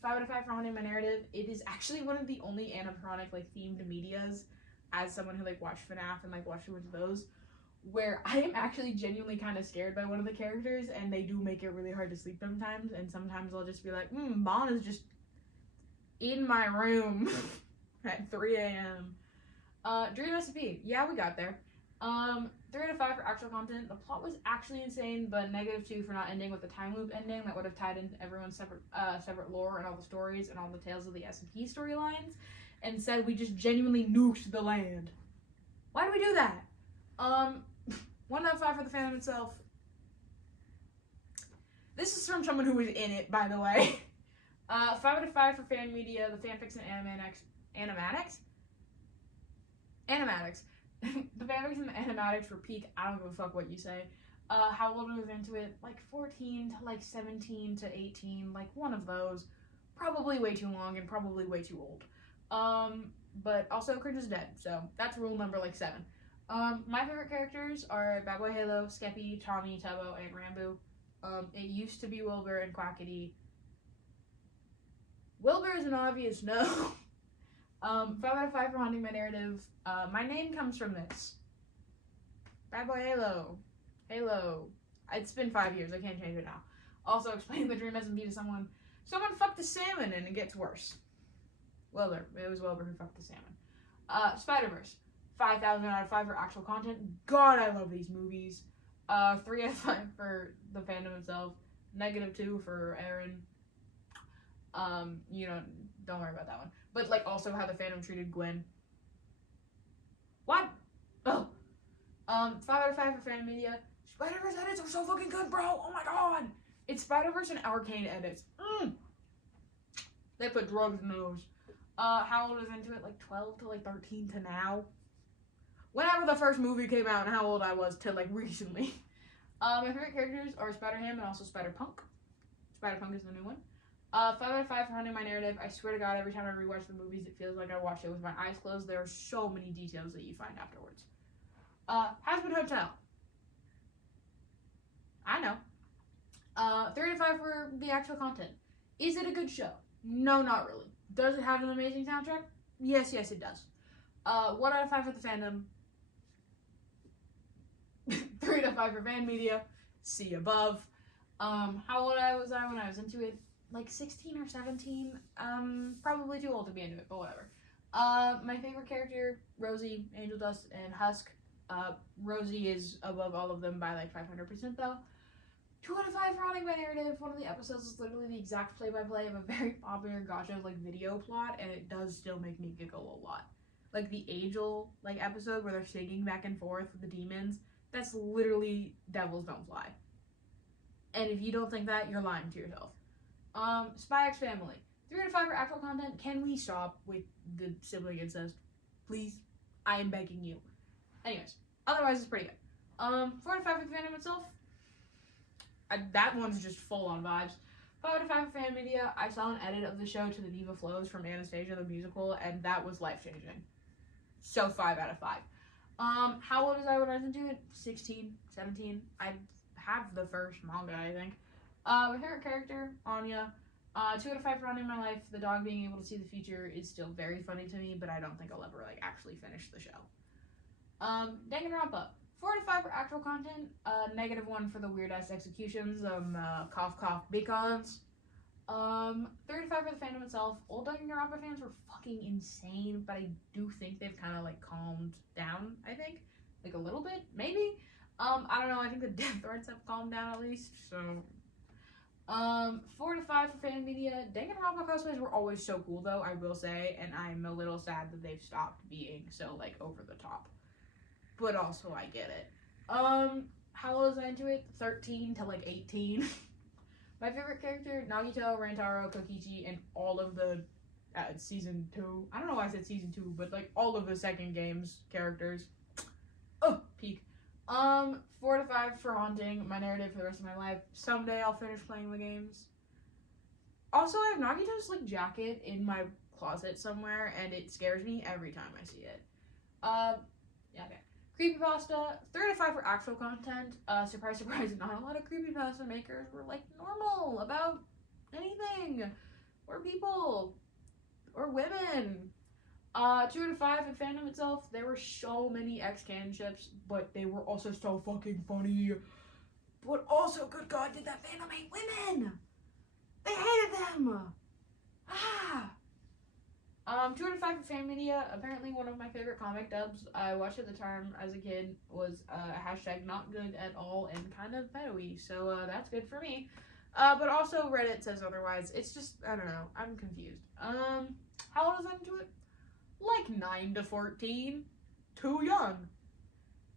5 out of 5 for Haunting My Narrative. It is actually one of the only animatronic like themed medias, as someone who like watched FNAF and like watched a bunch of those, where I am actually genuinely kind of scared by one of the characters, and they do make it really hard to sleep sometimes, and sometimes I'll just be like, Bon is just in my room at 3 a.m. Dream Recipe. Yeah, we got there. 3 out of 5 for actual content. The plot was actually insane, but -2 for not ending with the time loop ending that would have tied into everyone's separate lore and all the stories and all the tales of the S&P storylines, and said we just genuinely nuked the land. Why do we do that? 1 out of 5 for the fandom itself. This is from someone who was in it, by the way. 5 out of 5 for fan media, the fanfics and animatics. The fanfics and the animatics were peak. I don't give a fuck what you say. How old I was into it? Like 14 to like 17 to 18, like one of those. Probably way too long and probably way too old. But also Cringe is dead, so that's rule number like 7. My favorite characters are Bad Boy Halo, Skeppy, Tommy, Tubbo, and Rambo. It used to be Wilbur and Quackity. Wilbur is an obvious no. 5 out of 5 for Haunting My Narrative. My name comes from this. Bad Boy Halo. Halo. It's been 5 years. I can't change it now. Also, explaining the dream S&P to someone. Someone fucked a salmon and it gets worse. Wilbur. It was Wilbur who fucked the salmon. Spider-Verse. 5,000 out of 5 for actual content. God, I love these movies. 3 out of 5 for the fandom itself. -2 for Aaron. Don't worry about that one. But, like, also how the fandom treated Gwen. What? Oh. 5 out of 5 for fan media. Spider-Verse edits are so fucking good, bro. Oh my god. It's Spider-Verse and Arcane edits. They put drugs in those. How old was into it? Like 12 to like 13 to now. Whenever the first movie came out and how old I was to like recently. My favorite characters are Spider-Ham and also Spider-Punk. Spider-Punk is the new one. 5 out of 5 for Haunting My Narrative. I swear to God, every time I rewatch the movies, it feels like I watched it with my eyes closed. There are so many details that you find afterwards. Hazbin Hotel. I know. 3 out of 5 for the actual content. Is it a good show? No, not really. Does it have an amazing soundtrack? Yes, it does. 1 out of 5 for the fandom. 3 out of 5 for fan media. See above. How old was I when I was into it? Like 16 or 17. Probably too old to be into it, but whatever. My favorite character, Rosie, Angel Dust, and Husk. Rosie is above all of them by like 500% though. 2 out of 5 for haunting my narrative. One of the episodes is literally the exact play-by-play of a very popular gacha like video plot, and it does still make me giggle a lot. Like the Angel like episode where they're singing back and forth with the demons. That's literally Devils Don't Fly. And if you don't think that, you're lying to yourself. Spy X Family. 3 out of 5 for actual content. Can we stop with the sibling incest? Please? I am begging you. Anyways, otherwise it's pretty good. 4 out of 5 for the fandom itself. That one's just full on vibes. 5 out of 5 for fan media. I saw an edit of the show to the Diva Flows from Anastasia the musical, and that was life changing. So 5 out of 5. How old was I when I was into it? 16, 17. I have the first manga, I think. My favorite character, Anya. 2 out of 5 for Anya in my life. The dog being able to see the future is still very funny to me, but I don't think I'll ever like actually finish the show. Danganronpa. 4 out of 5 for actual content. -1 for the weird ass executions. Cough cough beacons. 3 out of 5 for the fandom itself. Old Danganronpa fans were fucking insane, but I do think they've kind of like calmed down. I think like a little bit, maybe. I don't know. I think the death threats have calmed down at least. So, 4 out of 5 for fan media. Danganronpa cosplays were always so cool, though, I will say, and I'm a little sad that they've stopped being so like over the top. But also, I get it. How old was I into it? 13 to like 18. My favorite character, Nagito, Rantaro, Kokichi, and all of the season 2. I don't know why I said season 2, but like all of the second game's characters. Oh, peak. 4 out of 5 for haunting my narrative for the rest of my life. Someday I'll finish playing the games. Also, I have Nagito's like jacket in my closet somewhere, and it scares me every time I see it. Yeah, okay. Creepypasta, 3 out of 5 for actual content. Surprise, surprise, not a lot of creepypasta makers were like normal about anything, or people, or women. 2 out of 5 in fandom itself. There were so many ex-canon ships, but they were also so fucking funny. But also, good God, did that fandom hate women? They hated them! 2 out of 5 for fan media. Apparently one of my favorite comic dubs I watched at the time as a kid was hashtag not good at all and kind of pedo-y, so that's good for me. But also Reddit says otherwise. It's just, I don't know, I'm confused. How old was I into it? Like 9 to 14. Too young.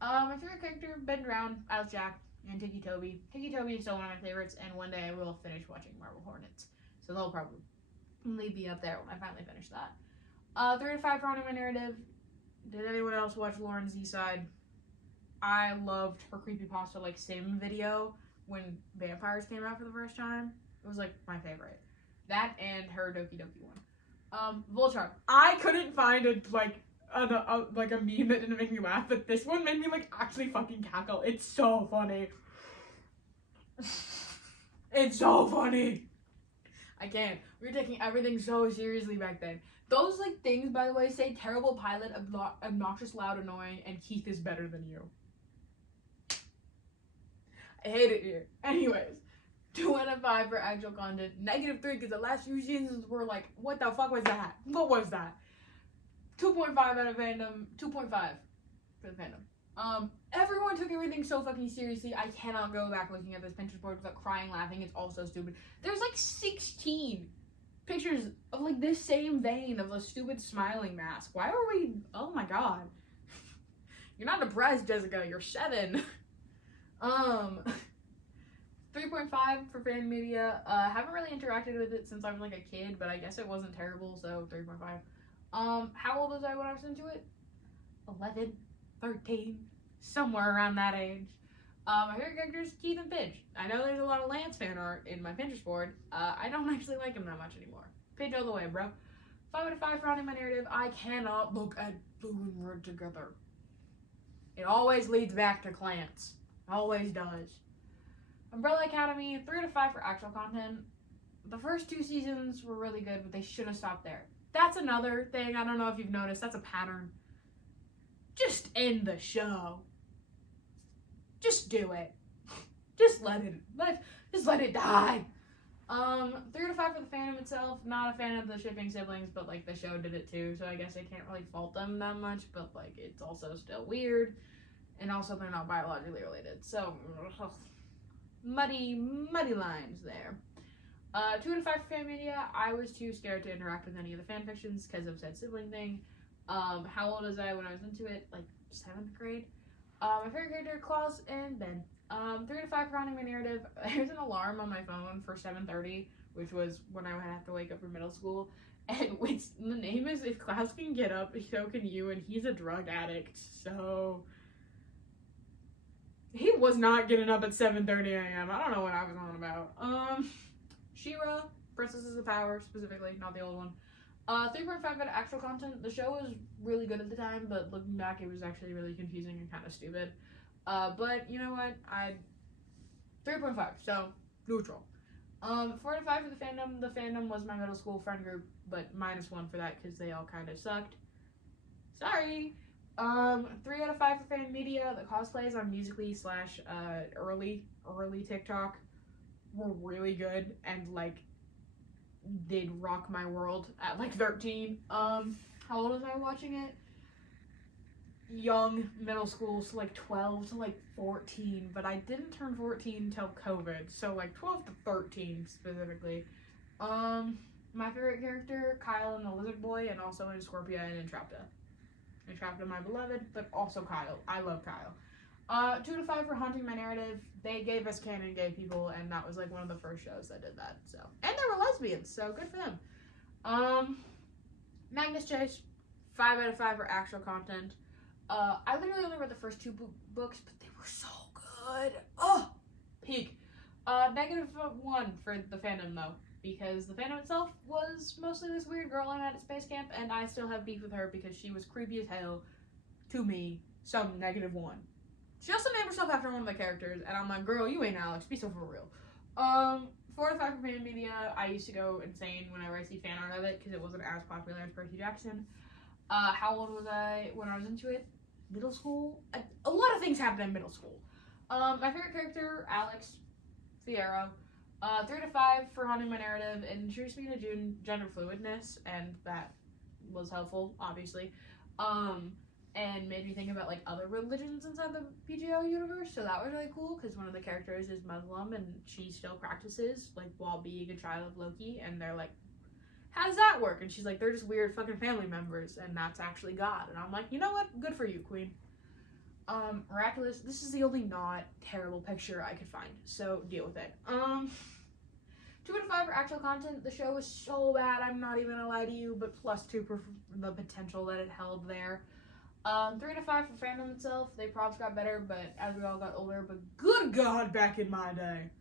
My favorite character, Ben Drown, as Jack, and Tiki Toby. Tiki Toby is still one of my favorites, and one day I will finish watching Marble Hornets. So they'll probably be up there when I finally finish that. 3 out of 5 for haunting my narrative. Did anyone else watch Lauren's Z-Side? I loved her creepypasta like sim video when vampires came out for the first time. It was like my favorite. That and her Doki Doki one. Voltron. I couldn't find a meme that didn't make me laugh, but this one made me like actually fucking cackle. It's so funny. It's so funny. I can't. We were taking everything so seriously back then. Those like things, by the way, say terrible pilot, obnoxious, loud, annoying, and Keith is better than you. I hate it here. Anyways, 2 out of 5 for actual content. -3 because the last few seasons were like, what the fuck was that? What was that? 2.5 out of fandom. 2.5 for the fandom. Everyone took everything so fucking seriously. I cannot go back looking at this Pinterest board without crying, laughing. It's all so stupid. There's like 16 pictures of like this same vein of a stupid smiling mask. Why were we? Oh my god. You're not depressed, Jessica. You're 7. 3.5 for fan media. Haven't really interacted with it since I was like a kid, but I guess it wasn't terrible, so 3.5. How old was I when I was into it? 11, 13, somewhere around that age. My favorite character is Keith and Pidge. I know there's a lot of Lance fan art in my Pinterest board. I don't actually like him that much anymore. Pidge all the way, bro. 5 out of 5 for haunting my narrative. I cannot look at Blue and Red together. It always leads back to Clance. Always does. Umbrella Academy, 3 out of 5 for actual content. The first 2 seasons were really good, but they should have stopped there. That's another thing. I don't know if you've noticed. That's a pattern. Just end the show. Just do it. Just let it die. 3 out of 5 for the fandom itself. Not a fan of the shipping siblings, but like the show did it too, so I guess I can't really fault them that much, but like it's also still weird. and also they're not biologically related. So, muddy lines there. 2 out of 5 for fan media. I was too scared to interact with any of the fan fictions because of said sibling thing. How old was I when I was into it? Like 7th grade. My favorite character, Klaus and Ben. 3 out of 5 for Haunting My Narrative. There's an alarm on my phone for 7:30, which was when I would have to wake up for middle school. And the name is If Klaus Can Get Up, So Can You, and he's a drug addict, so he was not getting up at 7:30 a.m. I don't know what I was on about. She-Ra, Princesses of Power, specifically, not the old one. 3.5 out of actual content. The show was really good at the time, but looking back, it was actually really confusing and kind of stupid. But you know what? 3.5, so neutral. 4 out of 5 for the fandom. The fandom was my middle school friend group, but -1 for that because they all kind of sucked. Sorry. 3 out of 5 for fan media. The cosplays on Musical.ly / early TikTok were really good and like did rock my world at like 13. How old was I watching it? Young, middle school, so like 12 to like 14, but I didn't turn 14 until COVID, so like 12 to 13 specifically. My favorite character, Kyle and the Lizard Boy, and also in Scorpia and Entrapta. Entrapta, my beloved, but also Kyle. I love Kyle. 2 out of 5 for Haunting My Narrative. They gave us canon gay people, and that was like one of the first shows that did that. So, and they were lesbians, so good for them. Magnus Chase, 5 out of 5 for actual content. I literally only read the first 2 books, but they were so good. Oh, peak. -1 for the fandom though, because the fandom itself was mostly this weird girl I met at space camp, and I still have beef with her because she was creepy as hell to me. So -1. She also named herself after one of the characters, and I'm like, girl, you ain't Alex. Be so for real. 4 out of 5 for fan media. I used to go insane whenever I see fan art of it because it wasn't as popular as Percy Jackson. How old was I when I was into it? Middle school? A lot of things happened in middle school. My favorite character, Alex Fierro. 3 out of 5 for Haunting My Narrative. It introduced me to gender fluidness, and that was helpful, obviously. And made me think about like other religions inside the PGO universe, so that was really cool because one of the characters is Muslim and she still practices like while being a child of Loki, and they're like, how does that work? And she's like, they're just weird fucking family members, and that's actually God. And I'm like, you know what? Good for you, queen. Miraculous. This is the only not terrible picture I could find, so deal with it. 2 out of 5 for actual content. The show was so bad, I'm not even gonna lie to you, but +2 for the potential that it held there. 3 out of 5 for fandom itself. They props got better, but as we all got older, but good God, back in my day.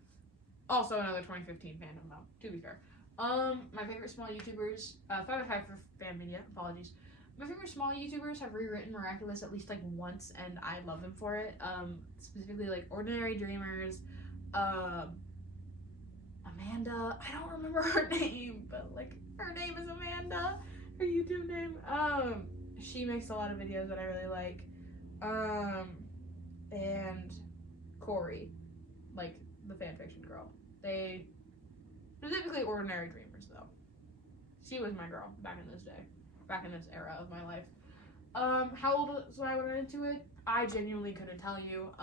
Also another 2015 fandom though, to be fair. My favorite small YouTubers, 5 out of 5 for fan media, apologies. My favorite small YouTubers have rewritten Miraculous at least like once, and I love them for it. Specifically like Ordinary Dreamers, Amanda, I don't remember her name, but like her name is Amanda, her YouTube name. She makes a lot of videos that I really like. And Corey, like the fanfiction girl. They specifically Ordinary Dreamers though. She was my girl back in this day, back in this era of my life. How old was I when I went into it? I genuinely couldn't tell you.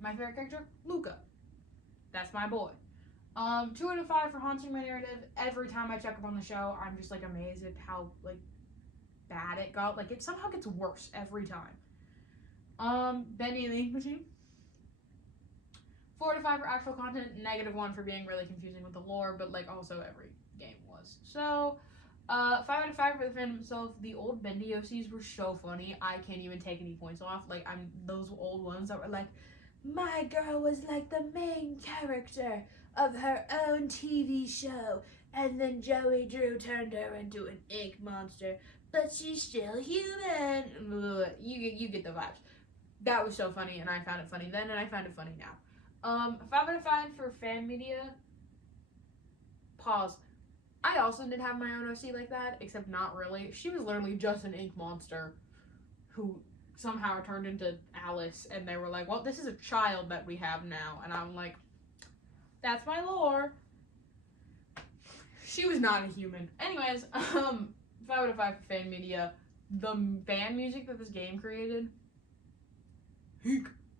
My favorite character, Luca. That's my boy. 2 out of 5 for Haunting My Narrative. Every time I check up on the show, I'm just like amazed at how like bad it got. Like it somehow gets worse every time. Bendy and the Ink Machine. 4 out of 5 for actual content. -1 for being really confusing with the lore, but like also every game was. So 5 out of 5 for the fandom itself. The old Bendy OCs were so funny. I can't even take any points off. Like those old ones that were like, my girl was like the main character of her own TV show, and then Joey Drew turned her into an ink monster, but she's still human. You get the vibes. That was so funny, and I found it funny then, and I find it funny now. 5 out of 5 for fan media. Pause. I also did have my own OC like that, except not really. She was literally just an ink monster who somehow turned into Alice, and they were like, well, this is a child that we have now, and I'm like, that's my lore. She was not a human. Anyways, 5 out of 5 for fan media. The fan music that this game created,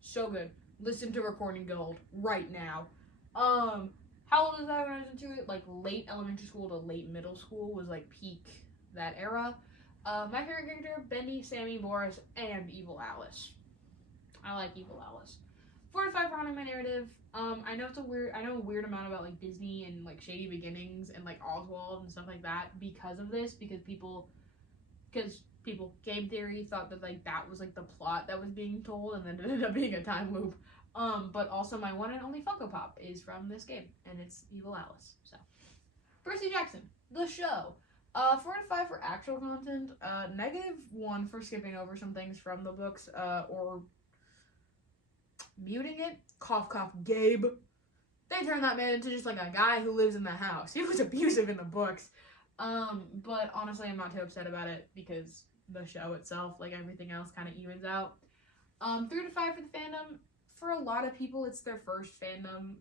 So good. Listen to Recording Gold right now. How old was I when I was into it? Like late elementary school to late middle school was like peak that era. My favorite character, Bendy, Sammy, Boris, and Evil Alice. I like Evil Alice. 4 to 5 for Haunting My Narrative. I know a weird amount about like Disney and like Shady Beginnings and like Oswald and stuff like that because of this, because people, game theory thought that like that was like the plot that was being told, and then it ended up being a time loop. But also my one and only Funko Pop is from this game, and it's Evil Alice. So, Percy Jackson, the show. 4 to 5 for actual content. -1 for skipping over some things from the books, or muting it. Cough, cough, Gabe. They turned that man into just like a guy who lives in the house. He was abusive in the books. But honestly, I'm not too upset about it because the show itself, like everything else, kind of evens out. 3 to 5 for the fandom. For a lot of people, it's their first fandom,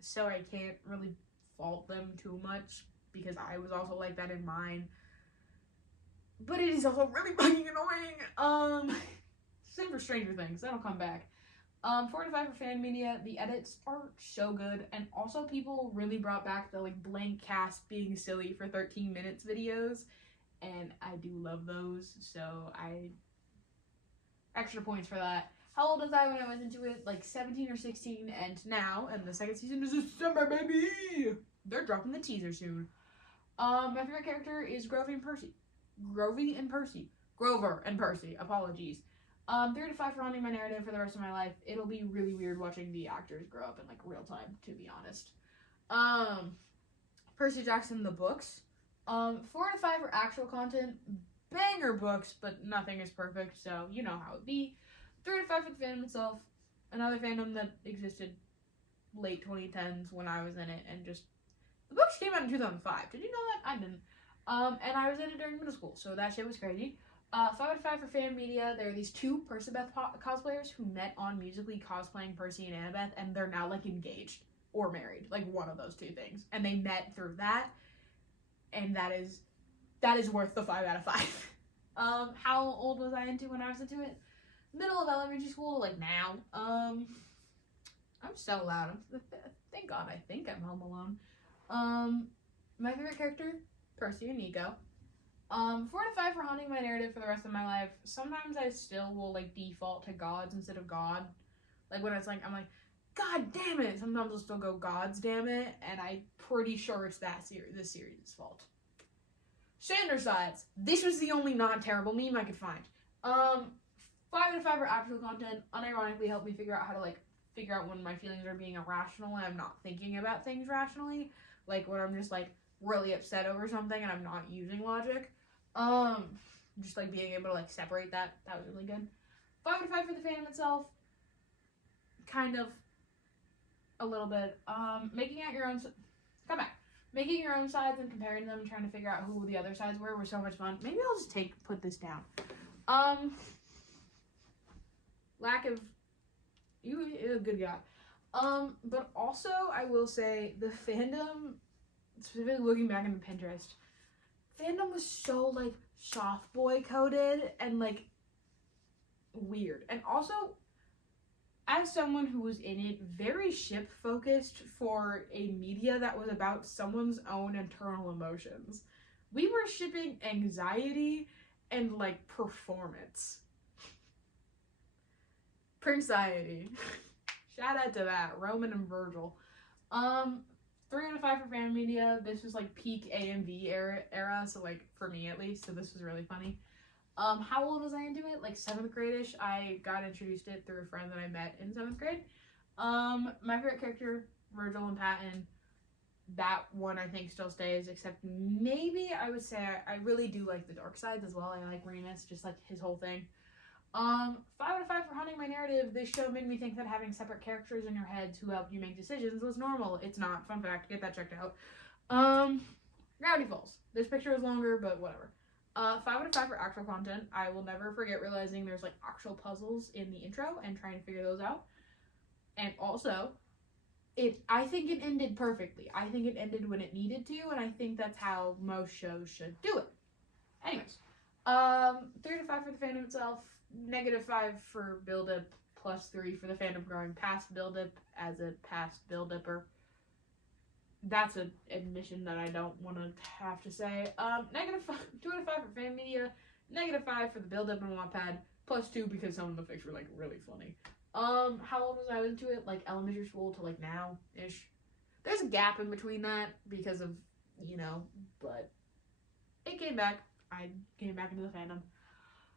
so I can't really fault them too much because I was also like that in mine. But it is also really fucking annoying. Same for Stranger Things. That'll come back. 4 to 5 for fan media. The edits are so good, and also people really brought back the like blank cast being silly for 13 minutes videos, and I do love those, so extra points for that. How old was I when I was into it? Like 17 or 16, and now, and the second season is December, baby! They're dropping the teaser soon. My favorite character is Grover and Percy. Apologies. 3 to 5 for Haunting My Narrative for the rest of my life. It'll be really weird watching the actors grow up in like real time, to be honest. Percy Jackson, the books. 4 to 5 for actual content. Banger books, but nothing is perfect, so you know how it be. 3 to 5 for the fandom itself. Another fandom that existed late 2010s when I was in it, and just the books came out in 2005. Did you know that? I didn't. And I was in it during middle school, so that shit was crazy. 5 out of 5 for fan media. There are these two Percabeth cosplayers who met on Musical.ly cosplaying Percy and Annabeth, and they're now like engaged or married, like one of those two things. And they met through that, and that is worth the 5 out of 5. How old was I into when I was into it? Middle of elementary school, like now. I'm so loud. Thank God, I think I'm home alone. My favorite character, Percy and Nico. 4 to 5 for Haunting My Narrative for the rest of my life. Sometimes I still will like default to gods instead of God. Like when it's like, I'm like, God damn it. Sometimes I'll still go gods damn it, and I'm pretty sure it's this series' fault. Shander sides. This was the only non-terrible meme I could find. 5 out of 5 for actual content. Unironically helped me figure out when my feelings are being irrational and I'm not thinking about things rationally. Like when I'm just like really upset over something and I'm not using logic. Just like being able to like separate that was really good. 5 out of 5 for the fandom itself. Kind of a little bit. Making your own sides and comparing them and trying to figure out who the other sides were so much fun. Maybe I'll just put this down. Lack of you a good guy. But also I will say the fandom, specifically looking back into Pinterest, fandom was so like soft boy coded and like weird. And also, as someone who was in it, very ship focused for a media that was about someone's own internal emotions. We were shipping anxiety and like performance. Princeity. Shout out to that. Roman and Virgil. 3 out of 5 for fan media. This was like peak AMV era, so like for me at least, so this was really funny. How old was I into it? Like 7th grade-ish. I got introduced to it through a friend that I met in 7th grade. My favorite character, Virgil and Patton. That one I think still stays, except maybe I would say I really do like the dark sides as well. I like Remus, just like his whole thing. 5 out of 5 for Haunting My Narrative. This show made me think that having separate characters in your heads who help you make decisions was normal. It's not. Fun fact. Get that checked out. Gravity Falls. This picture is longer, but whatever. 5 out of 5 for actual content. I will never forget realizing there's like actual puzzles in the intro and trying to figure those out. And also, I think it ended perfectly. I think it ended when it needed to, and I think that's how most shows should do it. Anyways, 3 to 5 for the fandom itself. -5 for build-up plus 3 for the fandom growing past Bill Dip as a past Bill Dipper. That's an admission that I don't want to have to say. Negative 5, 2 out of 5 for fan media, negative 5 for the Bill Dip and Wattpad, plus 2 because some of the fics were like really funny. How old was I into it? Like elementary school to like now-ish. There's a gap in between that because of, you know, but it came back. I came back into the fandom.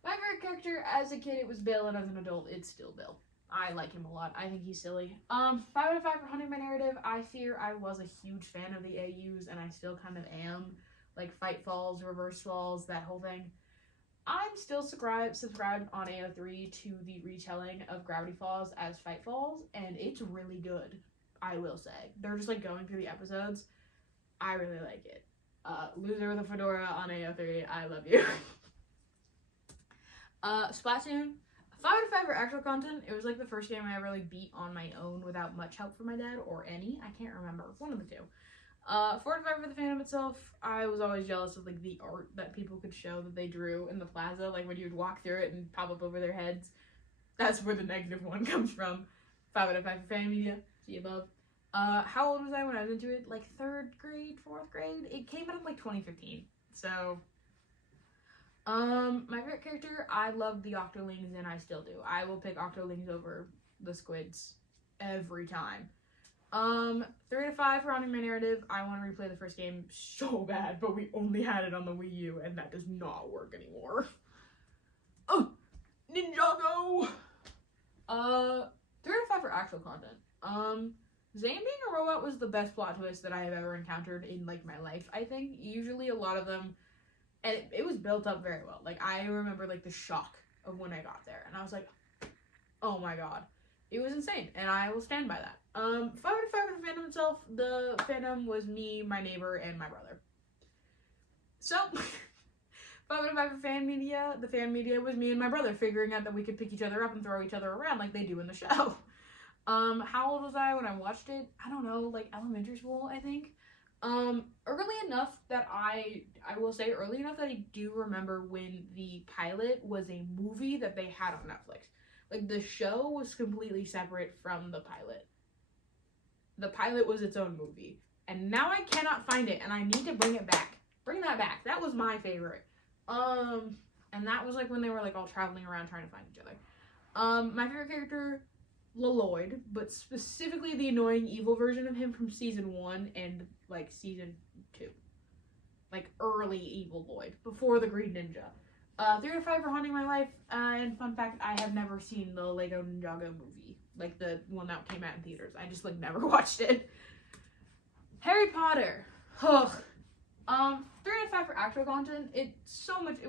My favorite character as a kid, it was Bill, and as an adult, it's still Bill. I like him a lot. I think he's silly. 5 out of 5 for Hunting My Narrative. I fear I was a huge fan of the AUs, and I still kind of am. Like Fight Falls, Reverse Falls, that whole thing. I'm still subscribed on AO3 to the retelling of Gravity Falls as Fight Falls, and it's really good, I will say. They're just like going through the episodes. I really like it. Loser with a Fedora on AO3, I love you. Splatoon. 5 out of 5 for actual content. It was like the first game I ever like beat on my own without much help from my dad or any. I can't remember. One of the two. 4 out of 5 for the fandom itself. I was always jealous of like the art that people could show that they drew in the plaza. Like when you would walk through it and pop up over their heads. That's where the negative 1 comes from. 5 out of 5 for fan media. See above. How old was I when I was into it? Like 3rd grade, 4th grade? It came out in like 2015. So... my favorite character, I love the Octolings, and I still do. I will pick Octolings over the Squids every time. 3 out of 5 for Hunting My Narrative. I want to replay the first game so bad, but we only had it on the Wii U, and that does not work anymore. Oh, Ninjago! 3 out of 5 for actual content. Zane being a robot was the best plot twist that I have ever encountered in, like, my life, I think. Usually a lot of them... And it was built up very well. Like, I remember, like, the shock of when I got there. And I was like, oh my god. It was insane. And I will stand by that. 5 out of 5 for the fandom itself. The fandom was me, my neighbor, and my brother. So, 5 out of 5 for fan media. The fan media was me and my brother figuring out that we could pick each other up and throw each other around like they do in the show. How old was I when I watched it? I don't know, like, elementary school, I think. Early enough that I will say early enough that I do remember when the pilot was a movie that they had on Netflix. Like, the show was completely separate from the pilot. The pilot was its own movie. And now I cannot find it, and I need to bring it back. Bring that back. That was my favorite. And that was, like, when they were, like, all traveling around trying to find each other. My favorite character... Lloyd, but specifically the annoying evil version of him from season 1 and like season 2. Like early evil Lloyd, before the Green Ninja. 3 out of 5 for Haunting My Life, and fun fact, I have never seen the Lego Ninjago movie. Like the one that came out in theaters. I just like never watched it. Harry Potter. Ugh. 3 out of 5 for actual content. It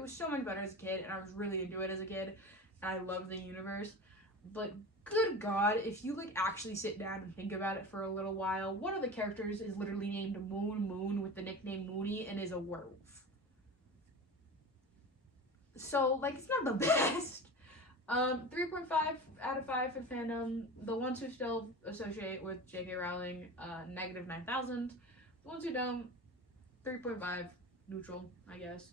was so much better as a kid, and I was really into it as a kid. And I love the universe. But good god, if you like actually sit down and think about it for a little while, one of the characters is literally named Moon with the nickname Moony and is a werewolf. So like it's not the best. 3.5 out of 5 for the fandom. The ones who still associate with J.K. Rowling, negative 9,000. The ones who don't, 3.5, neutral, I guess.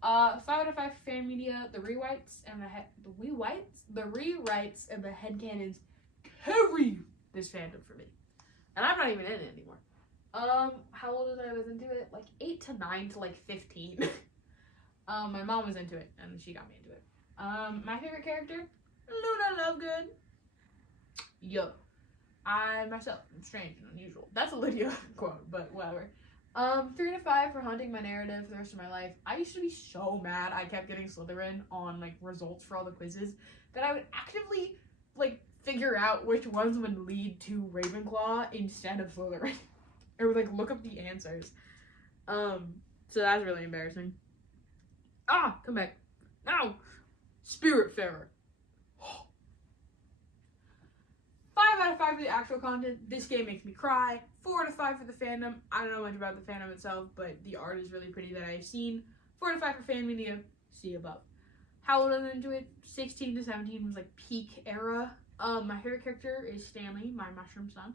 5 out of 5 for fan media. The rewrites and the headcanons carry this fandom for me. And I'm not even in it anymore. How old was I into it? Like 8 to 9 to like 15. My mom was into it and she got me into it. My favorite character, Luna Lovegood. Yo. I myself am strange and unusual. That's a Lydia quote, but whatever. 3 to 5 for Hunting My Narrative for the rest of my life. I used to be so mad I kept getting Slytherin on like results for all the quizzes that I would actively like figure out which ones would lead to Ravenclaw instead of Slytherin. I would like look up the answers. So that's really embarrassing. Ah, come back. No! Spiritfarer. 5 out of 5 for the actual content. This game makes me cry. 4 out of 5 for the fandom. I don't know much about the fandom itself, but the art is really pretty that I've seen. 4 out of 5 for fan media. See above. How old I was into it? 16 to 17 was like peak era. My favorite character is Stanley, my mushroom son.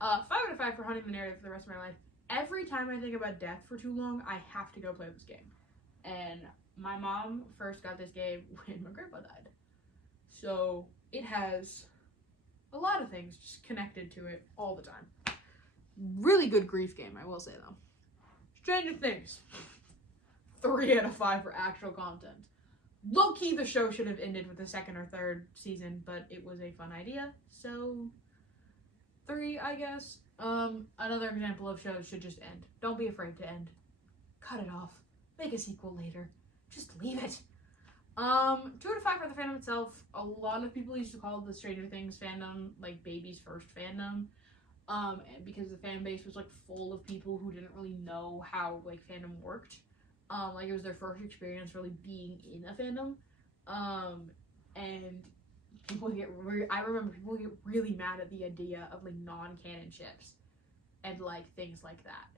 5 out of 5 for Hunting the Narrative for the rest of my life. Every time I think about death for too long, I have to go play this game. And my mom first got this game when my grandpa died. So it has a lot of things just connected to it all the time. Really good grief game, I will say though. Stranger Things. 3 out of 5 for actual content. Low-key, the show should have ended with the 2nd or 3rd season, but it was a fun idea, so 3, I guess. Another example of shows should just end. Don't be afraid to end. Cut it off. Make a sequel later. Just leave it. 2 out of 5 for the fandom itself. A lot of people used to call the Stranger Things fandom like baby's first fandom. And because the fan base was like full of people who didn't really know how like fandom worked. Like it was their first experience really being in a fandom. And people I remember people get really mad at the idea of like non-canon ships and like things like that.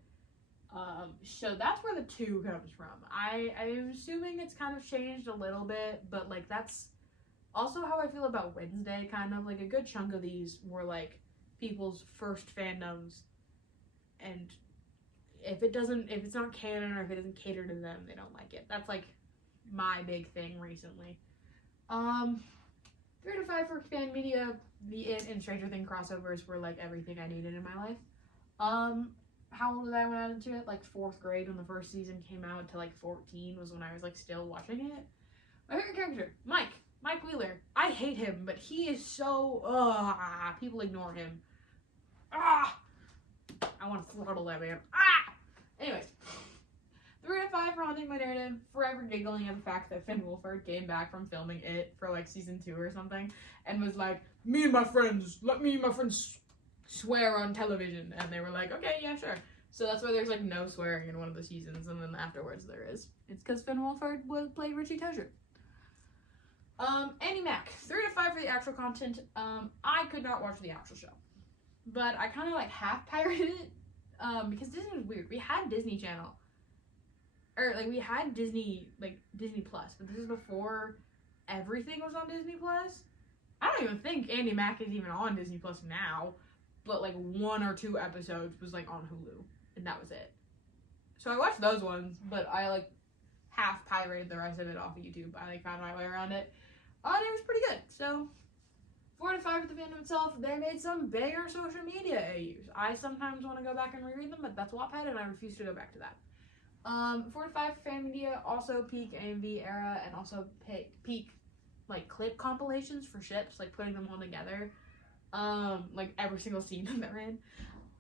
So that's where the 2 comes from. I'm assuming it's kind of changed a little bit, but like that's also how I feel about Wednesday, kind of like a good chunk of these were like people's first fandoms, and if it's not canon or if it doesn't cater to them, they don't like it. That's like my big thing recently. 3 out of 5 for fan media. The It and Stranger Things crossovers were like everything I needed in my life. How old was I when I went into it? Like 4th grade when the first season came out to like 14 was when I was like still watching it. My favorite character, Mike Wheeler. I hate him, but he is so people ignore him. I want to throttle that man. Anyways, 3 out of 5 for Haunting My Narrative. Forever giggling at the fact that Finn Wolfhard came back from filming it for like season 2 or something and was like, let me and my friends swear on television, and they were like, okay, yeah, sure. So that's why there's like no swearing in one of the seasons, and then afterwards there is. It's because Finn Wolfhard played Richie Tozier. Annie Mac, 3 out of 5 for the actual content. I could not watch the actual show, but I kind of like half pirated it, because Disney was weird. We had Disney Channel, or like we had Disney Plus, but this is before everything was on Disney Plus. I don't even think Annie Mac is even on Disney Plus now, but like 1 or 2 episodes was like on Hulu, and that was it. So I watched those ones, but I like half pirated the rest of it off of YouTube. I like found my way around it. And it was pretty good. So 4 out of 5 for the fandom itself. They made some banger social media AUs. I sometimes want to go back and reread them, but that's Wattpad, and I refuse to go back to that. 4 out of 5 for fan media, also peak AMV era, and also peak like clip compilations for ships, like putting them all together. Like every single scene that they're in.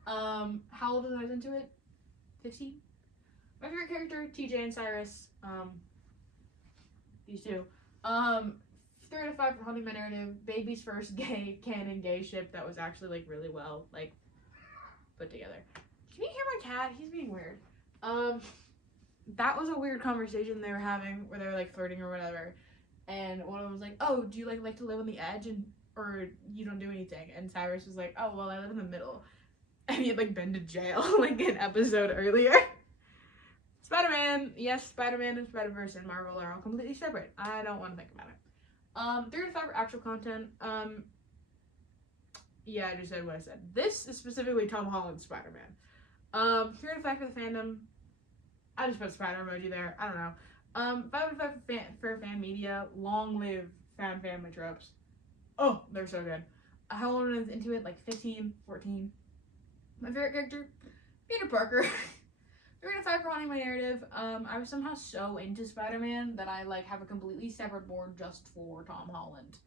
How old was I into it? 15? My favorite character, TJ and Cyrus. These 2. 3 out of 5 for Haunting My Narrative. Baby's first canon gay ship that was actually like really well like put together. Can you hear my cat? He's being weird. That was a weird conversation they were having where they were like flirting or whatever, and one of them was like, "Oh, do you like to live on the edge or you don't do anything?" And Cyrus was like, "Oh, well, I live in the middle," and he had like been to jail like an episode earlier. Spider-Man, yes, Spider-Man and Spider-Verse and Marvel are all completely separate. I don't want to think about it. 3 out of 5 for actual content. Yeah, I just said what I said. This is specifically Tom Holland's Spider-Man. 3 out of 5 for the fandom. I just put a spider emoji there. I don't know. 5 out of 5 for fan media. Long live found family tropes. Oh, they're so good. How old was I into it? Like 15, 14. My favorite character, Peter Parker. 3 out of 5 for Haunting My Narrative. I was somehow so into Spider-Man that I like have a completely separate board just for Tom Holland.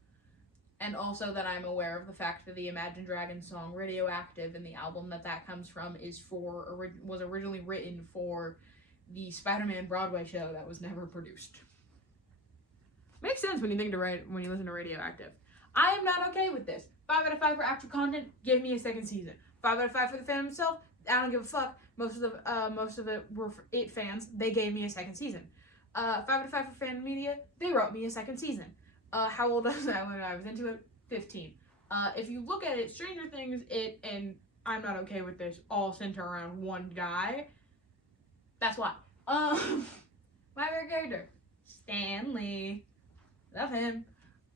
And also that I'm aware of the fact that the Imagine Dragons song Radioactive and the album that comes from was originally written for the Spider-Man Broadway show that was never produced. Makes sense when you listen to Radioactive. I am not okay with this. 5 out of 5 for actual content. Give me a 2nd season. 5 out of 5 for the fandom itself. I don't give a fuck. Most of it were for It fans. They gave me a 2nd season. 5 out of 5 for fan media. They wrote me a 2nd season. How old was I when I was into it? 15. If you look at it, Stranger Things, It, and I'm Not Okay With This all center around one guy. That's why. My favorite character, Stanley. Love him.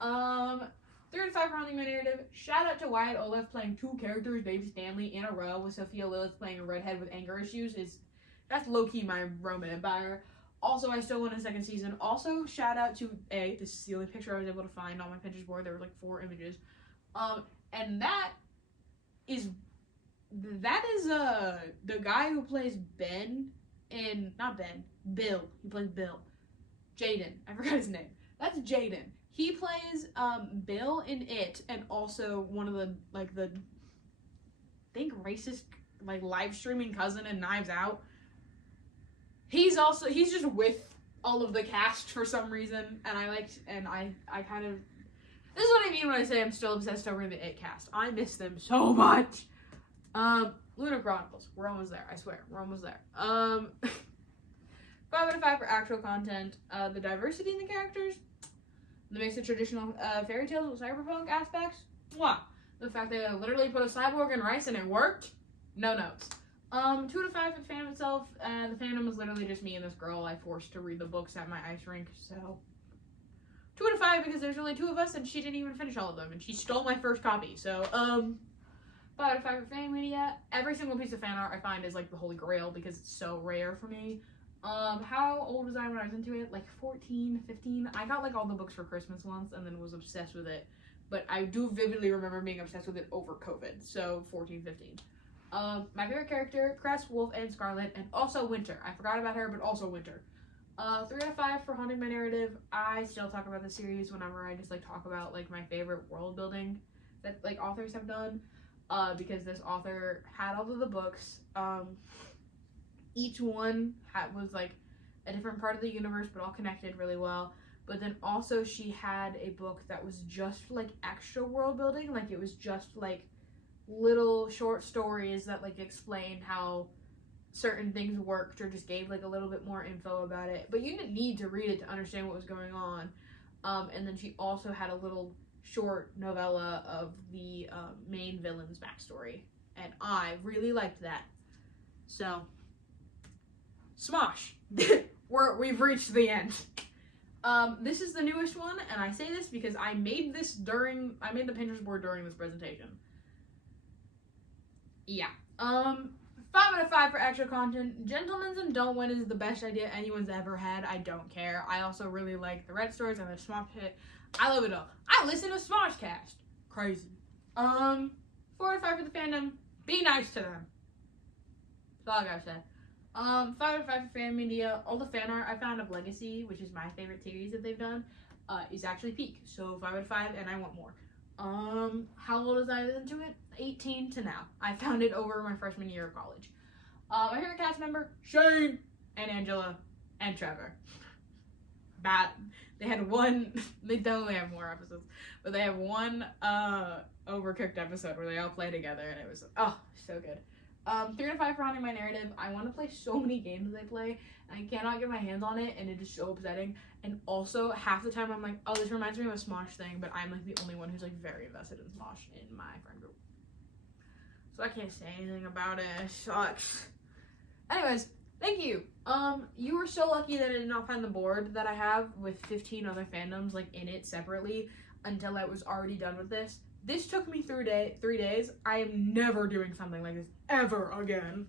3 out of 5 for Haunting My Narrative. Shout out to Wyatt Oleff playing 2 characters, Dave Stanley, in a row with Sophia Lillis playing a redhead with anger issues. That's low-key my Roman Empire. Also, I still want a 2nd season. Also, shout out to this is the only picture I was able to find on my Pinterest board. There were like 4 images. And that is the guy who plays Bill. He plays Bill. Jaden. I forgot his name. That's Jaden. He plays Bill in It, and also one of the I think racist live streaming cousin in Knives Out. He's just with all of the cast for some reason, and I kind of, this is what I mean when I say I'm still obsessed over the It cast. I miss them so much. Lunar Chronicles. We're almost there. I swear. We're almost there. 5 out of 5 for actual content. The diversity in the characters. The mix of traditional fairy tales with cyberpunk aspects. Mwah. The fact that I literally put a cyborg in rice and it worked. No notes. 2 out of 5 for the fandom itself. The fandom was literally just me and this girl I forced to read the books at my ice rink. So 2 out of 5 because there's only 2 of us and she didn't even finish all of them and she stole my first copy. So 5 out of 5 for fan media. Every single piece of fan art I find is the holy grail because it's so rare for me. How old was I when I was into it? 14, 15. I got all the books for Christmas once and then was obsessed with it. But I do vividly remember being obsessed with it over COVID. So 14, 15. My favorite character, Cress, Wolf, and Scarlet, and also Winter. I forgot about her, but also Winter. 3 out of 5 for Haunting My Narrative. I still talk about the series whenever I just talk about my favorite world building that authors have done. Because this author had all of the books. Each one was a different part of the universe, but all connected really well. But then also she had a book that was just extra world building. It was just little short stories that explained how certain things worked or just gave a little bit more info about it. But you didn't need to read it to understand what was going on. And then she also had a little short novella of the main villain's backstory. And I really liked that. So, Smosh. We've reached the end. This is the newest one, and I say this because I made the Pinterest board during this presentation. Yeah. 5 out of 5 for extra content. Gentlemen's and Don't Win is the best idea anyone's ever had. I don't care. I also really like the Red Stores and the Smosh Hit. I love it all. I listen to Smoshcast. Crazy. 4 out of 5 for the fandom. Be nice to them. That's all I gotta say. 5 out of 5 for fan media. All the fan art I found of Legacy, which is my favorite series that they've done, is actually peak. So 5 out of 5, and I want more. How old was I into it? 18 to now. I found it over my freshman year of college. My favorite cast member, Shane, and Angela, and Trevor. They had one, they definitely have more episodes, but they have one Overcooked episode where they all play together, and it was, so good. 3 out of 5 for Haunting My Narrative. I want to play so many games they play, and I cannot get my hands on it, and it is so upsetting. And also, half the time I'm oh, this reminds me of a Smosh thing, but I'm the only one who's very invested in Smosh in my friend group. So I can't say anything about it. It sucks. Anyways, thank you. You were so lucky that I did not find the board that I have with 15 other fandoms in it separately until I was already done with this. This took me 3 days. I am never doing something like this ever again.